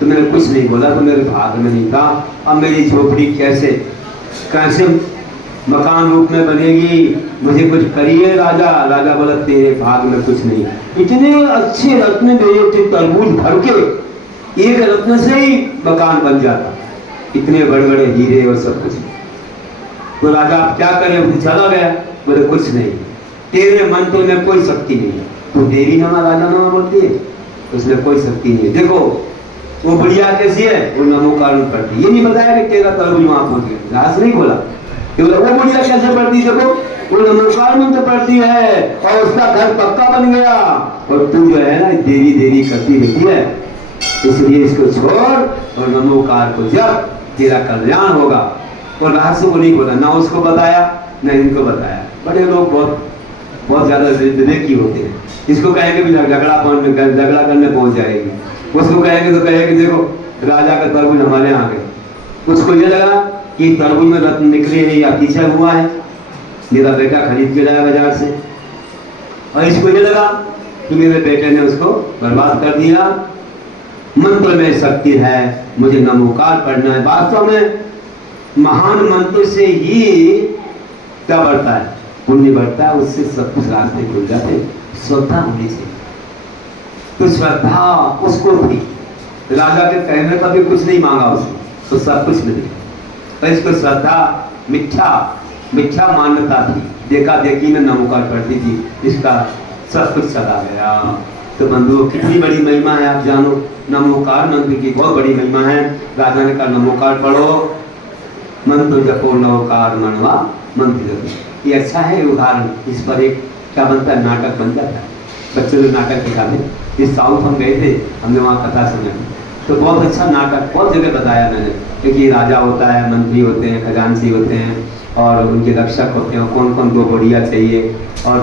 तो मैंने कुछ नहीं बोला, तो मेरे भाग में नहीं था। अब मेरी झोपड़ी कैसे मकान रूप में बनेगी, मुझे कुछ करिए राजा। राजा बोला तेरे भाग में कुछ नहीं। इतने अच्छे रत्न दिए थे, तरबूज भर के, एक रत्न से ही मकान बन जाता, इतने बड़े बड़े हीरे और सब कुछ। तो राजा आप क्या करें, वो चला गया। बोले कुछ नहीं, तेरे मंत्र में कोई शक्ति नहीं है, तो देवी नमा राजा नमा बोलती है, उसमें कोई शक्ति नहीं है। देखो वो बढ़िया कैसी है, वो नमो कारण पढ़ती। ये नहीं बताया कि तेरा तरबूज वहां पहुंच गया, राज नहीं बोला। वो बढ़िया कैसे पढ़ती, देखो वो नमोकार मंत्र पढ़ती है और उसका घर पक्का बन गया। और तू जो है ना देवी देवी करती रहती है, इसलिए इसको छोड़ और नमोकार को जब तेरा कल्याण होगा। और रहस्य को नहीं बोला, ना उसको बताया ना इनको बताया। बड़े लोग बहुत ज्यादा विवेकी होते हैं, इसको कहेंगे भी झगड़ा करने पहुंच जाएगी, उसको कहेंगे तो कहेंगे देखो राजा का तरबूज हमारे यहाँ गए। उसको ये लगा कि तरबूज में रत्न निकले हैं या पीछा हुआ है, मेरा बेटा खरीद के लाया बाजार से। और इसको ये लगा कि मेरे बेटे ने उसको बर्बाद कर दिया। मंत्र में शक्ति है, मुझे नमोकार पढ़ना है। वास्तव में महान मंत्र से ही क्या बढ़ता है, पुण्य बढ़ता है, उससे सब कुछ रास्ते खुल जाते हैं। श्रद्धा होनी चाहिए, तो श्रद्धा उसको थी। राजा के कहने पर भी कुछ नहीं मांगा उसने, तो सब कुछ मिल गया। तो इसको श्रद्धा मिथ्या मान्यता थी, देखा देखी में नमोकार पढ़ती थी, इसका सब कुछ चला गया। तो बंधुओं कितनी बड़ी महिमा है आप जानो, नमोकार मंत्र की बहुत बड़ी महिमा है। राजा ने कहा नमोकार पढ़ो, मंत्र जपो नवकार मनवा मंत्र जपो। ये अच्छा है उदाहरण, इस पर एक क्या बनता है, नाटक बन जाता है। बच्चे लोग नाटक दिखाते, इस साउथ हम गए थे, हमने वहाँ कथा सुनी, तो बहुत अच्छा नाटक बहुत जगह बताया मैंने, क्योंकि राजा होता है, मंत्री होते हैं, खजांची होते हैं और उनके रक्षक होते हैं, कौन कौन दो बढ़िया चाहिए और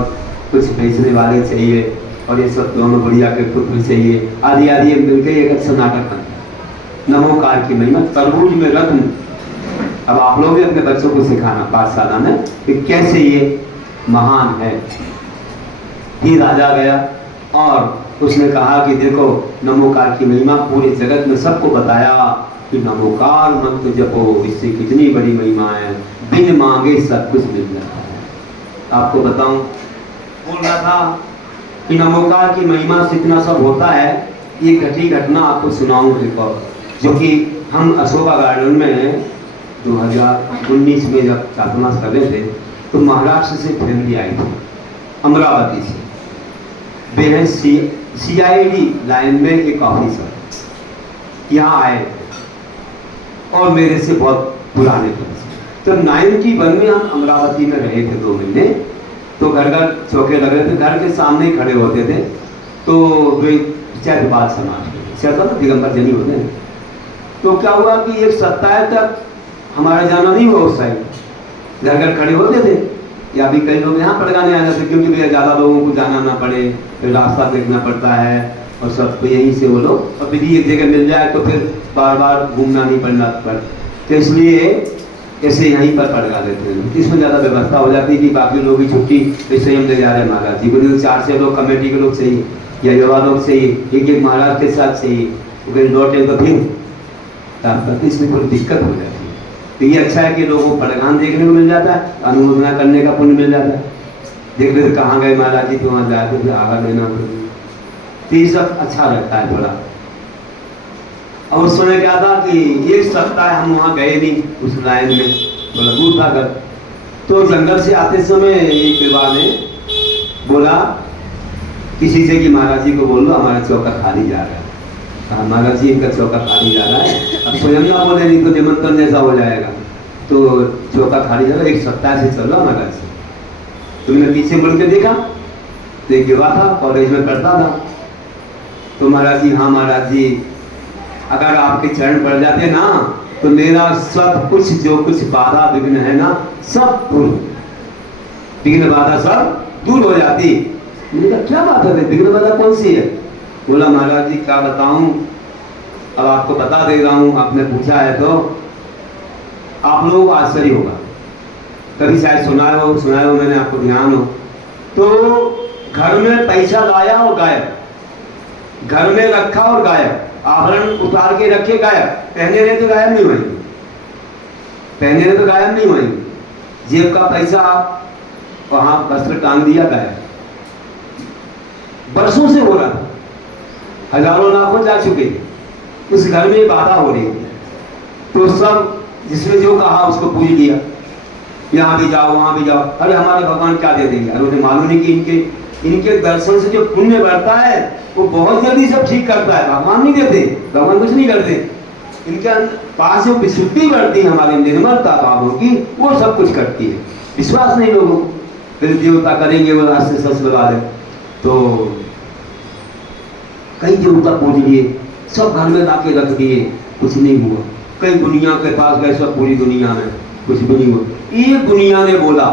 कुछ बेचने वाले चाहिए और ये सब दोनों बढ़िया के पुत्र चाहिए, आदि आदि मिलकर एक अच्छा नाटक बनता है। नमोकार की महिमा, तरबूज में रत्न। अब आप लोग भी अपने बच्चों को सिखाना पाठशाला में कि कैसे ये महान है। ही राजा गया और उसने कहा कि देखो नमोकार की महिमा पूरे जगत में सबको बताया कि नमोकार मंत्र जपो, इससे कितनी बड़ी महिमा है, बिन मांगे सब कुछ मिल जाता है। आपको बताऊं, बोल रहा था कि नमोकार की महिमा से इतना सब होता है। ये घटी घटना आपको सुनाऊं एक और, जो कि हम अशोका गार्डन में 2019 में जब चातुर्मास कर रहे थे, तो महाराष्ट्र से फैमिली आई थी, अमरावती से। बेहद CID लाइन में एक ऑफिसर यहाँ आए और मेरे से बहुत पुराने थे। तो 91 में हम अमरावती में रहे थे 2 महीने। तो घर घर चौके लग रहे थे, घर के सामने खड़े होते थे। तो बात समाज दिगंबर जनी होते हैं। तो क्या हुआ कि एक सप्ताह तक हमारा जाना नहीं हुआ उस साइड, घर घर खड़े होते थे, या भी कई लोग यहाँ पड़गाने आ जाते, क्योंकि भैया ज़्यादा लोगों को जाना ना पड़े, फिर रास्ता देखना पड़ता है और सब तो यहीं से वो लोग, और यदि एक जगह मिल जाए तो फिर बार बार घूमना नहीं पड़ना पड़ता, तो इसलिए ऐसे यहीं पर पड़गा देते हैं। इसमें ज़्यादा व्यवस्था हो जाती है कि बाकी लोग की छुट्टी ऐसे हम ले जा रहे हैं महाराज जी को, 4 लोग कमेटी के लोग चाहिए या युवा लोग चाहिए, एक महाराज के साथ चाहिए, फिर लौटे तो फिर इसमें थोड़ी दिक्कत हो जाती है। तो ये अच्छा है कि लोगों को पड़गान देखने को मिल जाता है, अनुमोदना करने का पुण्य मिल जाता है। देख लेते कहाँ गए महाराज जी, तो वहाँ जाए तो फिर आगा देना, तो ये सब अच्छा लगता है थोड़ा। और उस समय क्या था कि एक सप्ताह हम वहाँ गए नहीं, उस लाइन में थोड़ा दूर था घर। तो जंगल से आते समय एक विवाह ने बोला किसी से कि महाराज जी को बोल लो हमारा चौका खाली जा रहा है। कहा महाराज जी इनका चौका खाली जा रहा है, अब स्वयं ना बोले नहीं तो निमंत्रण जैसा हो जाएगा, तो चौका खाली जा रहा है, 1 सप्ताह से चल रहा महाराज जी। तुमने पीछे मुड़ के देखा तो एक युवा था, कॉलेज में पढ़ता था। तो महाराज जी, हाँ महाराज जी, अगर आपके चरण पड़ जाते ना तो मेरा सब कुछ जो कुछ बाधा विघ्न है ना सब दूर, विघ्न बाधा सब दूर हो जाती। मैंने कहा क्या बात है, विघ्न बाधा कौन सी है? बोला महाराज जी क्या बताऊं, अब आपको बता दे रहा हूं, आपने पूछा है तो आप लोगों को आश्चर्य होगा, कभी शायद सुनाए हो मैंने, आपको ध्यान हो तो। घर में पैसा लाया और गायब, घर में रखा और गायब, आभरण उतार के रखे गायब, पहने रहे तो गायब नहीं हुई, पहने रहे तो गायब नहीं हुई। जेब का पैसा वहां वस्त्र टांग दिया गया, वर्षों से हो रहा था, हजारों लाखों जा चुके, उस घर में बाधा हो रही थी, तो सब जिसने जो कहा उसको पूछ लिया, यहाँ भी जाओ वहां भी जाओ, अरे हमारे भगवान क्या दे देंगे। अरे उन्हें मालूम नहीं कि इनके दर्शन से जो पुण्य बढ़ता है वो बहुत जल्दी सब ठीक करता है, भगवान नहीं देते, भगवान कुछ नहीं करते, इनके पास जो विशुद्धि बढ़ती है हमारी निर्मलता भावों की, वो सब कुछ करती है। विश्वास नहीं लोगों को, फिर देवता करेंगे वो रास्ते सस लगा दे, तो कई देवता पूज लिए, सब घर में लाके रख दिए, कुछ नहीं हुआ। कई दुनिया के पास गए, सब पूरी दुनिया में कुछ भी नहीं हुआ। एक दुनिया ने बोला,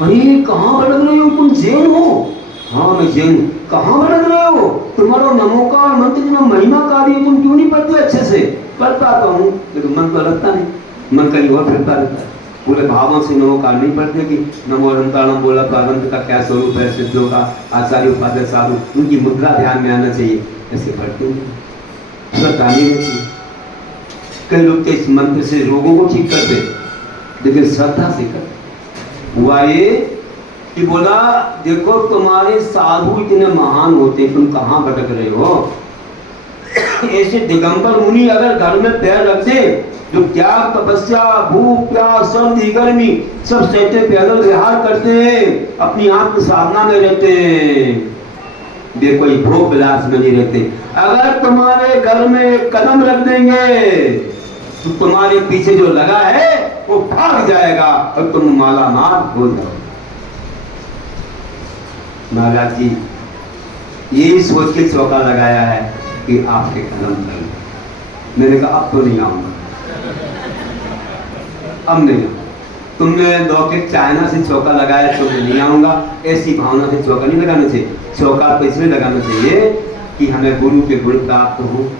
अरे कहाँ भटक रहे हो तुम, जैन हो? हाँ मैं जैन। कहाँ भटक रहे हो? तुम्हारा नमोकार मंत्र में महिमा कार्य तुम क्यों नहीं पढ़ते अच्छे से? पढ़ता तो हूँ लेकिन मन तो लगता नहीं, मन कहीं और फिरता रहता है। पूरे भावों से नमोकार नहीं पढ़ते कि नमो अनंताणम बोला तो अनंत का क्या स्वरूप है, सिद्धों का आचार्य उपाध्याय साधु, उनकी मुद्रा ध्यान में आना चाहिए, ऐसे पढ़ते नहीं, श्रद्धा नहीं रहती। कई लोग तो इस मंत्र से रोगों को ठीक करते, लेकिन श्रद्धा से करते। हुआ ये कि बोला देखो तुम्हारे साधु इतने महान होते, तुम कहाँ भटक रहे हो? ऐसे दिगंबर मुनि अगर घर में पैर रख दे, जो त्याग तपस्या भूख प्यास सर्दी गर्मी सब सहते पैदल विहार करते हैं, अपनी आत्म साधना में रहते हैं, वे कोई भोग विलास में नहीं रहते। अगर तुम्हारे घर में कदम रख देंगे तो तुम्हारे पीछे जो लगा है वो भाग जाएगा और तुम माला माल हो जाओ। महाराज जी यही सोच के चौका लगाया है कि आपके कदम लगे। मैंने कहा अब तो नहीं आऊंगा, अब नहीं। तुमने लौकिक चाइना से चौका लगाया तो मैं नहीं आऊंगा, ऐसी भावना से चौका नहीं लगाना चाहिए। चौका तो इसलिए लगाना चाहिए कि हमें गुरु के गुण प्राप्त हो,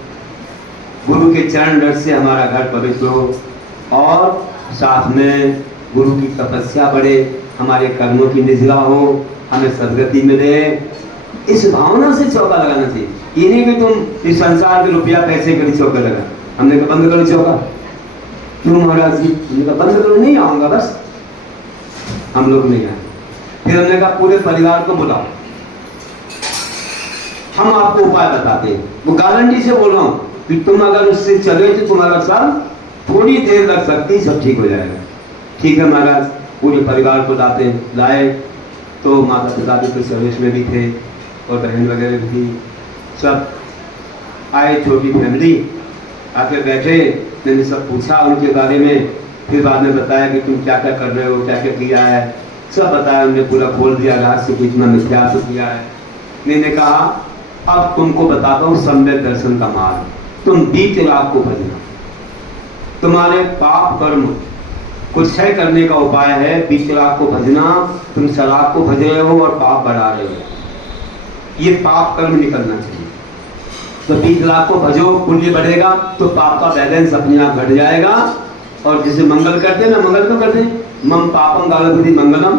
गुरु के चरण रस से हमारा घर पवित्र हो, और साथ में गुरु की तपस्या बढ़े, हमारे कर्मों की निजरा हो, हमें सदगति मिले। इस भावना से चौका लगाना चाहिए। ये नहीं कि तुम इस संसार के रुपया पैसे के लिए चौका लगा। हमने कहा बंद करो चौका। क्यों महाराज जी? हमने कहा बंद करो, नहीं आऊंगा बस। हम लोग नहीं आए। फिर हमने कहा पूरे परिवार को बुलाओ, हम आपको उपाय बताते हैं। वो गारंटी से बोल रहा हूं कि तुम अगर उससे चले तो तुम्हारा सब थोड़ी देर लग सकती, सब ठीक हो जाएगा। ठीक है महाराज। पूरे परिवार को लाए तो माता पिता भी कुछ सर्विस में भी थे और बहन वगैरह भी थी, सब आए, छोटी फैमिली आके बैठे। मैंने सब पूछा उनके बारे में, फिर बाद में बताया कि तुम क्या क्या कर रहे हो, क्या क्या किया है, सब बताया। उन्होंने पूरा खोल दिया, रहस्य को इतना मिथ्यात्व किया है। मैंने कहा अब तुमको बताता हूँ सम्यक दर्शन का मार्ग। तुम बीते रात को भजना, तुम्हारे पाप कर्म कुछ क्षय करने का उपाय है बीते रात को भजना। तुम शराब को भज रहे हो और पाप बढ़ा रहे हो, ये पाप कर्म निकलना चाहिए। तो बीते रात को भजो, पुण्य बढ़ेगा तो पाप का बैलेंस अपने आप घट जाएगा। और जिसे मंगल करते हैं ना, मंगल क्यों करते हैं? मम पापम गालभुति मंगलम,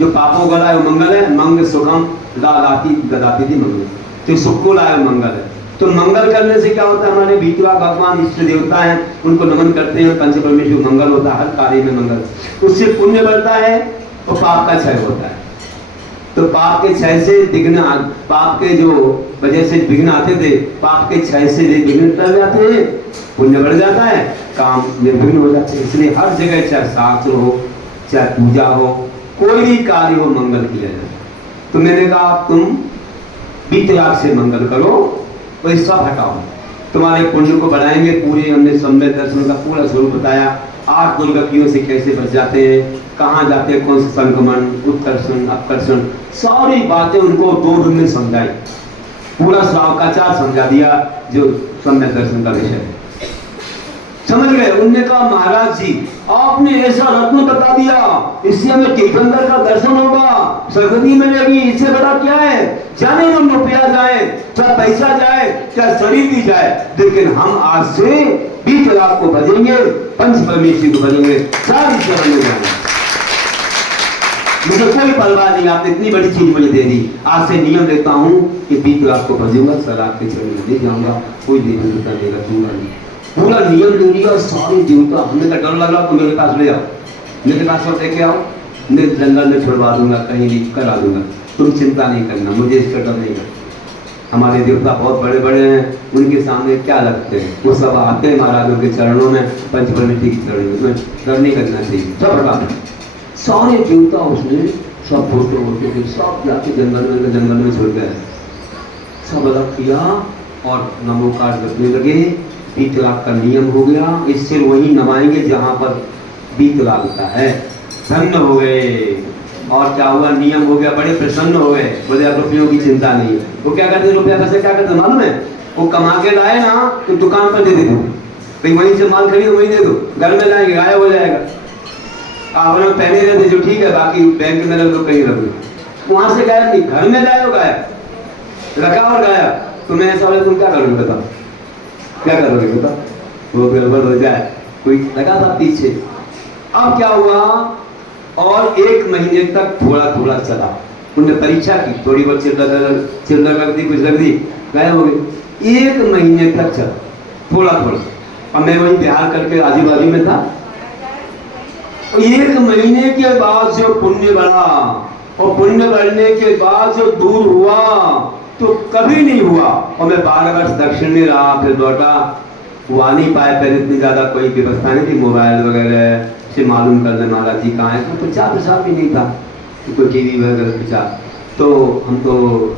जो पापों को लाए वो मंगल है। मंग सुखम लाती गदाती थी मंगल, तो सुख को लाए मंगल है। तो मंगल करने से क्या होता है? हमारे बीतवा भगवान इष्ट देवता हैं, उनको नमन करते हैं, पंच परमेश्वर मंगल होता है, हर कार्य में मंगल, उससे पुण्य बढ़ता है और पाप का क्षय होता है। तो पाप के क्षय से विघ्न, पाप के जो वजह से विघ्न आते थे, पाप के क्षय से विघ्न टल जाते हैं, पुण्य बढ़ जाता है, काम निर्विघ्न हो जाते हैं। इसलिए हर जगह चाहे शास्त्र हो, चाहे पूजा हो, कोई भी कार्य हो, मंगल किया जाए। तो मैंने कहा तुम बीते रात से मंगल करो, वही सब हटाओ, तुम्हारे पुण्य को बढ़ाएंगे। पूरे हमने सम्यक दर्शन का पूरा स्वरूप बताया, 8 दुर्गतियों से कैसे बच जाते हैं, कहाँ जाते हैं, कौन से संक्रमण, उत्कर्षण अपकर्षण, सारी बातें उनको 2 दिन में समझाई। पूरा श्रावकाचार समझा दिया जो सम्यक दर्शन का विषय है। समझ गए? उनने कहा महाराज जी आपने ऐसा रत्न बता दिया, इससे हमें तीर्थंकर का दर्शन होगा, सदगति मिलेगी, इससे बड़ा क्या है? जाने मन रुपया जाए, चाहे पैसा जाए, चाहे शरीर भी जाए, लेकिन हम आज से बीते रात को भजेंगे, पंच परमेश्वर को भजेंगे, सारी चरण में जाएंगे। मुझे कोई परवाह नहीं, आपने इतनी बड़ी चीज मुझे दे दी। आज से नियम लेता हूँ कि बीते रात को भजूंगा, शराब के चरण में ले जाऊंगा, कोई देवता नहीं रखूंगा नहीं। पूरा नियम ले लिया, सारी देवता। हमने का डर लग रहा तो मेरे पास ले जाओ, मेरे पास सब लेके आओ, मैं जंगल में छुड़वा दूंगा, कहीं भी करा दूंगा, तुम चिंता नहीं करना, मुझे इसका डर नहीं करना। हमारे देवता बहुत बड़े बड़े हैं, उनके सामने क्या लगते हैं, वो सब आते हैं महाराजों के चरणों में, पंचपरमिति के चरणों में, उसमें डर नहीं करना चाहिए। सब हटा सारे देवता उसने सब फोटो वोटो के सब जाके जंगल में छुड़ गए, सब अलग किया और नमोकार जपने लगे। 20 लाख का नियम हो गया, इससे वही नवाएंगे जहाँ पर 20 लगता है, धन्य हो गए। और क्या हुआ, नियम हो गया, बड़े प्रसन्न हो गए, बोले अब रुपयों की चिंता नहीं है। वो क्या करते, रुपया कैसे क्या करते मालूम है, वो कमा के लाए ना तो दुकान पर दे देते, भाई वहीं से माल खरीदो वहीं दे दो, घर में लाएंगे गायब हो जाएगा, आपने पहले रहते जो ठीक है, बाकी बैंक में रख दो, कहीं रख दो, वहां से गायब नहीं, घर में लाए हो गायब, रखा और गायब। तुम्हें ऐसा हो तुम क्या करोगे बताओ, क्या करोगे बताओ, वो गड़बड़ हो जाए, कोई लगा था पीछे। अब क्या हुआ, और 1 महीने तक थोड़ा थोड़ा चला, उन्होंने परीक्षा की, थोड़ी बहुत चिल्ला लग दी, कुछ लग दी, गायब हो गई। 1 महीने तक चला थोड़ा थोड़ा, और मैं वही बिहार करके आजू बाजू में था। 1 महीने के बाद जो पुण्य बढ़ा, और पुण्य बढ़ने के बाद जो दूर हुआ तो कभी नहीं हुआ। और मैं 12 वर्ष दक्षिण में रहा, फिर लौटा, वो आ नहीं पाए, पहले इतनी ज़्यादा कोई व्यवस्था नहीं थी, मोबाइल वगैरह से मालूम कर लें महाराज जी कहाँ है, तो प्रचार भी नहीं था, तो कोई टीवी वगैरह प्रचार, तो हम तो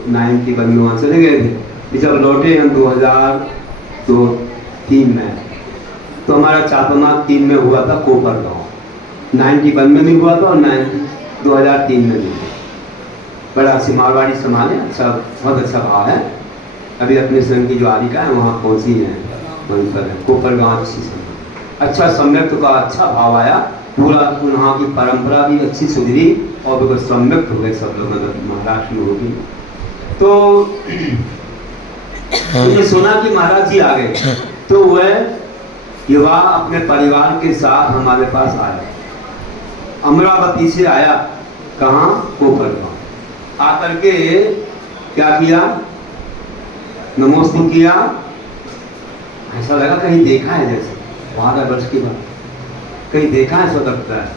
91 में वहाँ चले गए थे। जब लौटे हम 2002-3 में, तो हमारा चातमा 3 में हुआ था कोपर गाँव, 91 में भी हुआ था और 2003 में भी। बड़ा अच्छी मारवाड़ी समाज है, अच्छा, बहुत अच्छा भाव है। अभी अपने संघ की जो आलिका है वहाँ पहुँची है, वहीं पर है कोपर गाँव, अच्छी संघ, अच्छा सम्यक्त का अच्छा भाव आया, पूरा वहाँ की परंपरा भी अच्छी सुधरी और बिल्कुल सम्यक्त हो गए सब लोग, मतलब महाराष्ट्र में होगी। तो मैंने सुना कि महाराज जी आ गए, तो वह युवा अपने परिवार के साथ हमारे पास आया, अमरावती से आया, कहाँ, कोपर गाँव। आकर के क्या किया, नमोस्तु किया, ऐसा लगा कहीं देखा है, जैसे 12 वर्ष के बाद कहीं देखा है, ऐसा लगता है।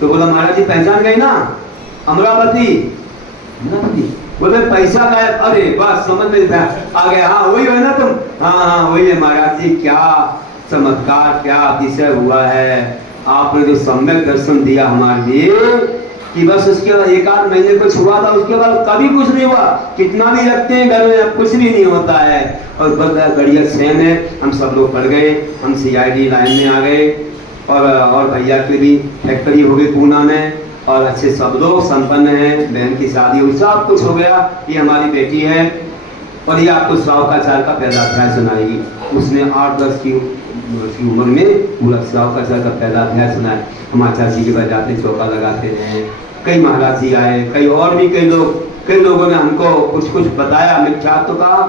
तो बोला महाराज जी पहचान गए ना, अमरावती, बोले पैसा गायब, अरे बात समझ में आ गया, हाँ वही है ना तुम, हाँ वही है महाराज जी, क्या चमत्कार, क्या अतिशय हुआ है, आपने जो सम्यक दर्शन दिया हमारे लिए कि बस उसके बाद 1-8 महीने कुछ हुआ था, उसके बाद कभी कुछ नहीं हुआ। कितना भी रखते हैं घर में, अब कुछ भी नहीं होता है। और बढ़िया सेम है, हम सब लोग पढ़ गए, हम CID लाइन में आ गए, और भैया की भी फैक्ट्री हो गई पूना में, और अच्छे सब लोग संपन्न हैं, बहन की शादी हुई, सब कुछ हो गया। ये हमारी बेटी है, और ये आपको श्रावकाचार का पहला अध्याय सुनाएगी। उसने 8-10 की उम्र में पूरा श्रावकाचार का पहला अध्याय सुनाया। हम आचार्य जी के पास जाते, चौका लगाते हैं, कई महाराज जी आए, कई और भी कई लोगों ने हमको कुछ कुछ बताया, मिथ्यात्व का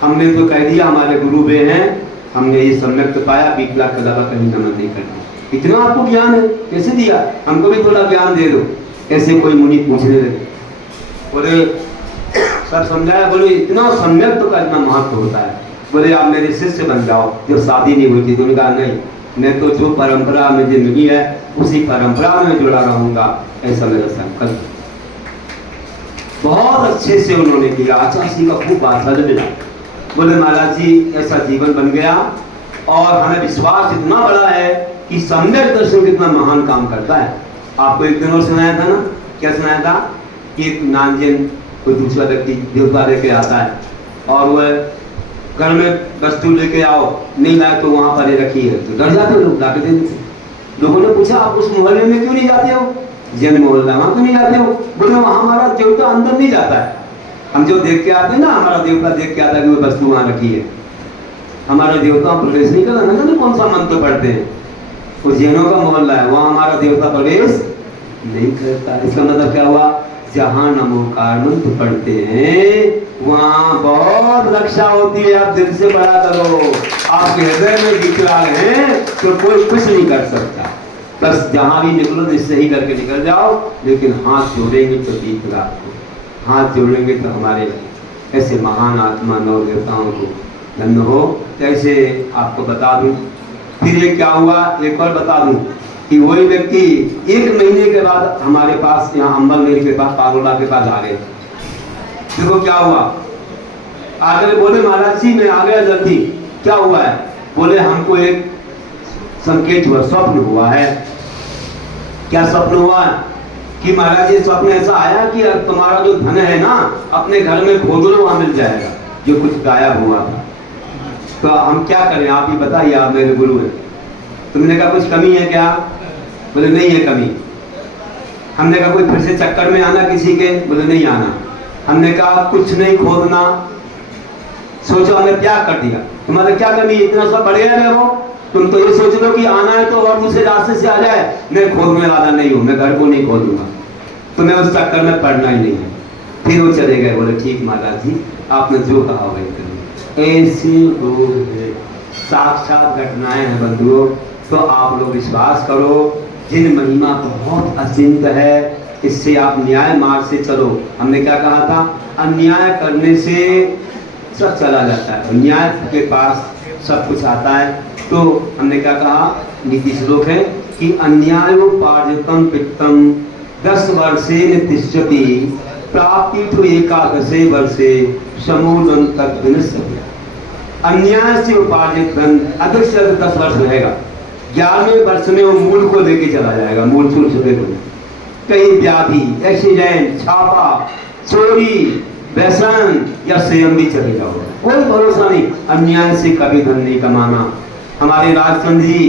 हमने तो कह दिया, हमारे गुरु वे हैं, हमने ये सम्यक पाया, 20 लाख के अलावा कहीं नमन नहीं करना। इतना आपको ज्ञान है, कैसे दिया, हमको भी थोड़ा ज्ञान दे दो। ऐसे कोई मुनि पूछने लगे, बोले सब समझाया, बोले इतना सम्यक का इतना महत्व होता है, बोले आप मेरे शिष्य बन जाओ। जो शादी नहीं हुई थी, तुमने कहा नहीं, मैं तो जो परंपरा मुझे मिली है उसी परंपरा में जुड़ा रहूंगा, ऐसा मेरा संकल्प। बहुत अच्छे से उन्होंने किया, आचार्य जी का खूब आशीर्वाद मिला। बोले महाराज जी ऐसा जीवन बन गया, और हमें विश्वास इतना बड़ा है कि सम्यक दर्शन कितना महान काम करता है। आपको एक दिन और सुनाया था ना, क्या सुनाया था कि एक नानजन कोई दूसरा व्यक्ति देवता लेके आता है, और वह घर में वस्तु लेके आओ, नहीं लाए तो वहां पर रखी है, तो डर जाते लोग, लाके दे देते। लोगों ने पूछा आप उस मोहल्ले में क्यों नहीं जाते हो, जैन मोहल्ला, वहां क्यों नहीं जाते हो? बोले वहां हमारा देवता अंदर नहीं जाता है, हम जो देख के आते हैं ना, हमारा देवता देख के आता है कि वो वस्तु वहां रखी है, हमारा देवता प्रवेश नहीं करता। ना कौन सा मंत्र पढ़ते हैं, वो जैनों का मोहल्ला है, वहां हमारा देवता प्रवेश नहीं करता। इसका मतलब क्या हुआ, जहाँ नमोकार मंत्र पढ़ते हैं वहाँ बहुत रक्षा होती है। आप दिल से पढ़ा करो, आपके हृदय में विकराल है तो कोई कुछ नहीं कर सकता। बस जहाँ भी निकलो निश्चय ही करके निकल जाओ, लेकिन हाथ जोड़ेंगे तो विकराल को, हाथ जोड़ेंगे तो हमारे ऐसे महान आत्मा नौ देवताओं को धन्य हो। कैसे आपको बता दूं, फिर ये क्या हुआ, एक और बता दूं। कि वही व्यक्ति 1 महीने के बाद हमारे पास यहाँ अम्बल मेरे के पास पारोला के पास आ गए। देखो क्या हुआ, आकर बोले महाराज जी मैं आ गया जल्दी, क्या हुआ है? बोले हमको एक संकेत हुआ, स्वप्न हुआ है। क्या स्वप्न हुआ? कि महाराज जी स्वप्न ऐसा आया कि तुम्हारा जो धन है ना अपने घर में खोज लो, वहां मिल जाएगा, जो कुछ गायब हुआ था। तो हम क्या करें, आप ही बताइए, आप मेरे गुरु हैं। तुमने कहा कुछ कमी है क्या? बोले नहीं है कमी। हमने कहा कोई फिर से चक्कर में आना किसी के? बोले नहीं आना। हमने कहा कुछ नहीं खोदना। सोचो हमने क्या कर दिया, तुम्हारे क्या कमी, इतना सब बढ़िया है वो। तुम तो ये सोच लो कि आना है तो और दूसरे रास्ते से आ जाए। मैं खोदने वाला नहीं हूँ, मैं घर को नहीं खोदूंगा, तुम्हें उस चक्कर में पड़ना ही नहीं है। फिर वो चले गए। बोले ठीक महाराज जी, आपने जो कहा वही करिए। ऐसे लोग हैं, साक्षात घटनाएं हैं बंधुओं। तो आप लोग विश्वास करो, जिन महिमा बहुत अचिंत है, इससे आप न्याय मार्ग से चलो। हमने क्या कहा था, अन्याय करने से सब चला जाता है, न्याय के पास सब कुछ आता है। तो हमने क्या कहा, नीति श्लोक है कि अन्यायोपार्जितम पित्तम 10 वर्षे तिष्ठति प्राप्ति तो 11 वर्षे समूलं तक विनश्यति। अन्याय से उपार्जित धन अधिक से अधिक 10 वर्ष रहेगा। 11वें वर्ष में वो मूल को लेके चला जाएगा, मूल छूट सके को। कहीं व्याधि, एक्सीडेंट, छापा, चोरी, व्यसन या संयम भी चले जाओ, कोई भरोसा नहीं। अन्याय से कभी धन नहीं कमाना। हमारे राजचंद्र जी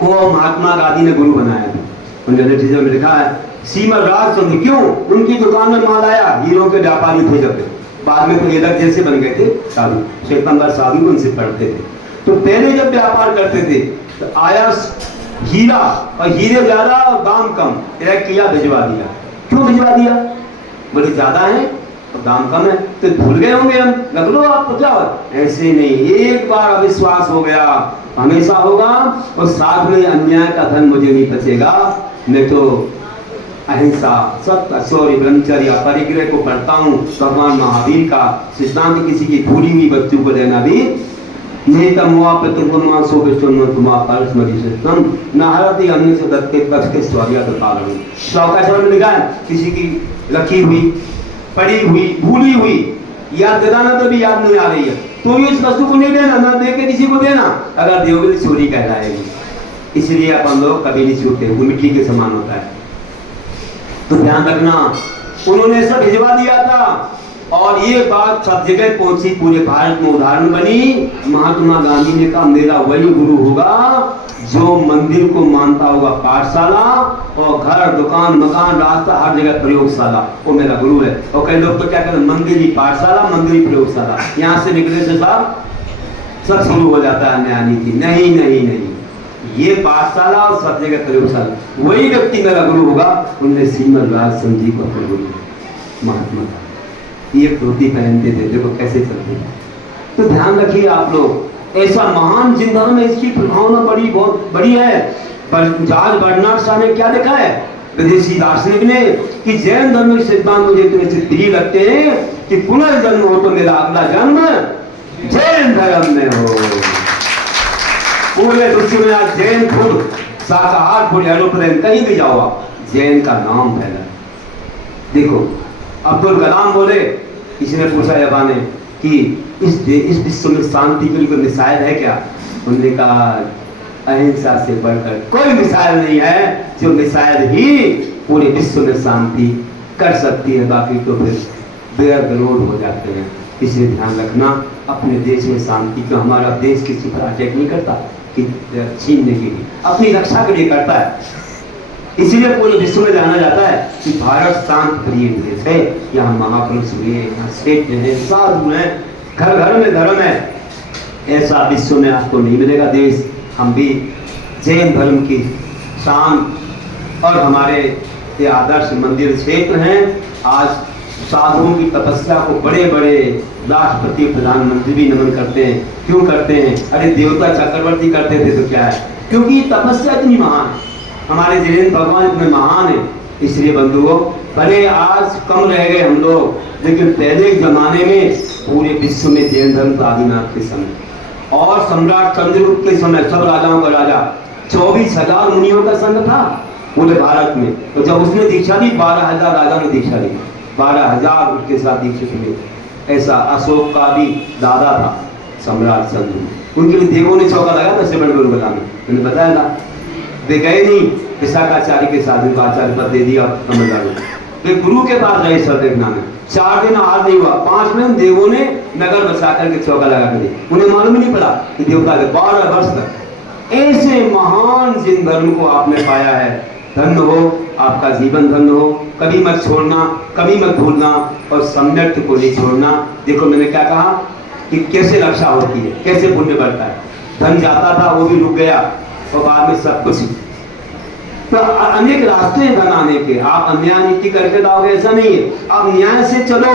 को महात्मा गांधी ने गुरु बनाया था। उन्होंने में लिखा है श्रीमद राजचंद्र, क्यों? उनकी दुकान में माल आया, हीरो के व्यापारी थे जब, बाद में तो ये लग जैसे बन गए थे साधु, श्वेतंबर साधु उनसे पढ़ते थे। तो पहले जब व्यापार करते थे तो आया हीरा, और हीरे ज्यादा और दाम कम, ट्रैक किया, भिजवा दिया। क्यों भिजवा दिया? बोले ज्यादा है और दाम कम है, तो भूल गए होंगे हम, लग लो आपको क्या हो। ऐसे नहीं, एक बार अविश्वास हो गया हमेशा होगा। और साथ में अन्याय का धन मुझे नहीं बचेगा। मैं तो अहिंसा, सत्य, शौर्य, ब्रह्मचर्य, परिग्रह को पढ़ता हूँ। भगवान महावीर का सिद्धांत, किसी की भूली हुई वस्तु को लेना भी नहीं। तमुआ प्रतिकुमा सो विष्णु तुमा परस्मरी सिद्धम नाहरति अन्य से दत्ते पक्ष के स्वर्या तो पालन। श्लोकाचरण में लिखा है, किसी की रखी हुई, पड़ी हुई, भूली हुई याद दिलाना तो भी याद नहीं आ रही है, तो इस वस्तु को नहीं देना, ना दे के किसी को देना। अगर देवोगे तो चोरी कहलाएगी। इसलिए अपन लोग कभी नहीं छूटते, वो मिट्टी के समान होता है। तो ध्यान रखना, उन्होंने सब भिजवा दिया था और ये बात सब जगह पहुंची, पूरे भारत में उदाहरण बनी। महात्मा गांधी ने कहा मेरा वही गुरु होगा जो मंदिर को मानता होगा पाठशाला, और घर, दुकान, मकान, रास्ता, हर जगह प्रयोगशाला, वो मेरा गुरु है। और कई लोग तो क्या कहते हैं, मंदिर ही पाठशाला, मंदिर ही प्रयोगशाला, यहाँ से निकले से सब शुरू हो जाता है नया नीति। नहीं नहीं नहीं, ये पाठशाला और सब जगह प्रयोगशाला, वही व्यक्ति मेरा गुरु होगा। उनने श्रीमद राजचंद्र जी को अपना गुरु महात्मा का ये धोती पहनते थे, देखो कैसे चलते हैं। तो ध्यान रखिए आप लोग, ऐसा महान जिन धर्म में इसकी प्रभावना बड़ी, बहुत बड़ी है। पर जॉर्ज बर्नार्ड शाह ने क्या लिखा है, विदेशी दार्शनिक ने, कि जैन धर्म के सिद्धांत मुझे इतने से प्रिय लगते हैं कि पुनर्जन्म हो तो मेरा अगला जन्म जैन धर्म में हो। पूरे विश्व में आज जैन खुद शाकाहार, फूड, एरोप्लेन, कहीं भी जाओ आप, जैन का नाम फैला। देखो अब्दुल कलाम बोले, किसी ने पूछा यबा ने कि इस विश्व में शांति के लिए कोई मिसाइल है क्या? उन्होंने कहा अहिंसा से बढ़कर कोई मिसाइल नहीं है, जो मिसाइल ही पूरे विश्व में शांति कर सकती है, बाकी तो फिर बेअर्थ हो जाते हैं। इसलिए ध्यान रखना, अपने देश में शांति को, हमारा देश किसी पर अटैक नहीं करता कि छीनने के लिए, अपनी रक्षा के लिए करता है। इसीलिए पूरे विश्व में जाना जाता है कि भारत शांत प्रिय देश है। यहाँ महापुरुष हुए, यहाँ श्रेष्ठ हैं, साधु हैं, घर घर में धर्म है। ऐसा विश्व में आपको नहीं मिलेगा देश। हम भी जैन धर्म की शान और हमारे ये आदर्श मंदिर क्षेत्र हैं। आज साधुओं की तपस्या को बड़े बड़े राष्ट्रपति, प्रधानमंत्री भी नमन करते हैं। क्यों करते हैं? अरे देवता चक्रवर्ती करते थे तो क्या है, क्योंकि तपस्या इतनी महान है, हमारे जैन भगवान इतने महान है। इसलिए बंधुओं, भले आज कम रह गए हम लोग, लेकिन पहले जमाने में पूरे विश्व में जैन धर्म आदिनाथ के समय और सम्राट चंद्रगुप्त के समय सब राजाओं का राजा 24,000 मुनियों का संघ था पूरे भारत में। तो जब उसने दीक्षा ली 12,000 राजा ने दीक्षा ली, 12,000 उसके साथ दीक्षित हुए। ऐसा अशोक का भी दादा था सम्राट शंतनु, उनके लिए देवों ने चौका लगाया था श्रवण गुरुकुला में, मैंने बताया था। वे गए नहीं, विशाखाचार्य के साथ उनको आचार्य पद दे दिया तमिलनाडु। वे गुरु के पास रहे सर देखना में, 4 दिन आहार नहीं हुआ, 5 दिन देवों ने नगर बसा करके चौका लगा कर दिया। उन्हें मालूम ही नहीं पड़ा कि देवता के 12 वर्ष तक। ऐसे महान जिन धर्म को आपने पाया है, धन्य हो, आपका जीवन धन्य हो। कभी मत छोड़ना, कभी मत भूलना, और सम्यक को नहीं छोड़ना। देखो मैंने क्या कहा कि कैसे रक्षा होती है, कैसे पुण्य बढ़ता है। धन जाता था वो भी रुक गया, और बाद में सब कुछ। तो अनेक रास्ते हैं धन आने के, आप अन्याय नीति करके लाओगे ऐसा नहीं है, आप न्याय से चलो।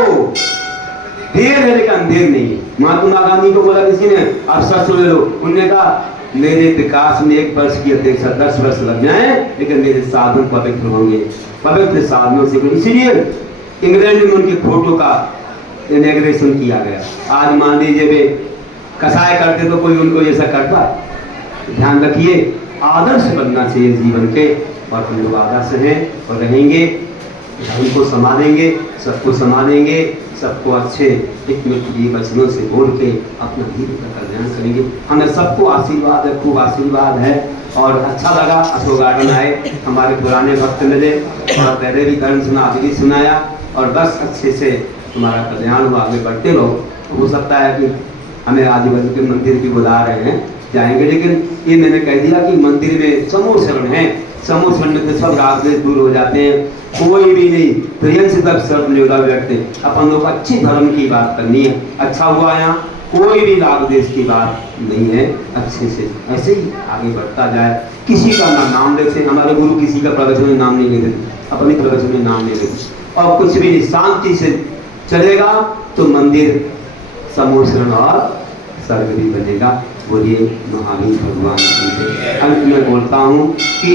देर है लेकिन अंधेर नहीं है। महात्मा गांधी को बोला किसी ने, आप शस्त्र ले लो, उन्होंने कहा मेरे विकास में 1 वर्ष की अपेक्षा 10 वर्ष लग जाए, लेकिन मेरे साधन पवित्र होंगे, पवित्र साधनों से। इसीलिए इंग्लैंड में उनकी फोटो का इनॉग्रेशन किया गया। आज मान लीजिए वे कसाय करते तो कोई उनको ऐसा करता। ध्यान रखिए, आदर्श बनना चाहिए जीवन के, और हम लोग आदर्श हैं और रहेंगे, धर्म को संभालेंगे, सबको संभालेंगे, सबको अच्छे हितमित वचनों से बोल के अपना धीरे का कल्याण करेंगे। हमें सबको आशीर्वाद है, खूब आशीर्वाद है। और अच्छा लगा अशोक गार्डन आए, हमारे पुराने भक्त मिले, और पहले भी धर्म सुना, अभी भी सुनाया, और बस अच्छे से तुम्हारा कल्याण हो, आगे बढ़ते रहो। हो सकता है कि हमें आजू बाजू के मंदिर भी बुला रहे हैं, जाएंगे, लेकिन ये मैंने कह दिया कि मंदिर में समूह शरण है, समूह शरण में सब राग द्वेष दूर हो जाते हैं, कोई भी नहीं प्रियन से तक सब नियोला बैठते। अपन लोग अच्छी धर्म की बात करनी है। अच्छा हुआ यहाँ कोई भी राग द्वेष की बात नहीं है, अच्छे से ऐसे ही आगे बढ़ता जाए। किसी का ना नाम लेते, हमारे गुरु किसी का प्रवचन में नाम नहीं लेते, अपनी प्रवचन में नाम नहीं लेते, और कुछ भी नहीं, शांति से चलेगा तो मंदिर समूह शरण और स्वर्ग भी बनेगा। बोलिए महावीर भगवान की जय। अंत में बोलता हूँ कि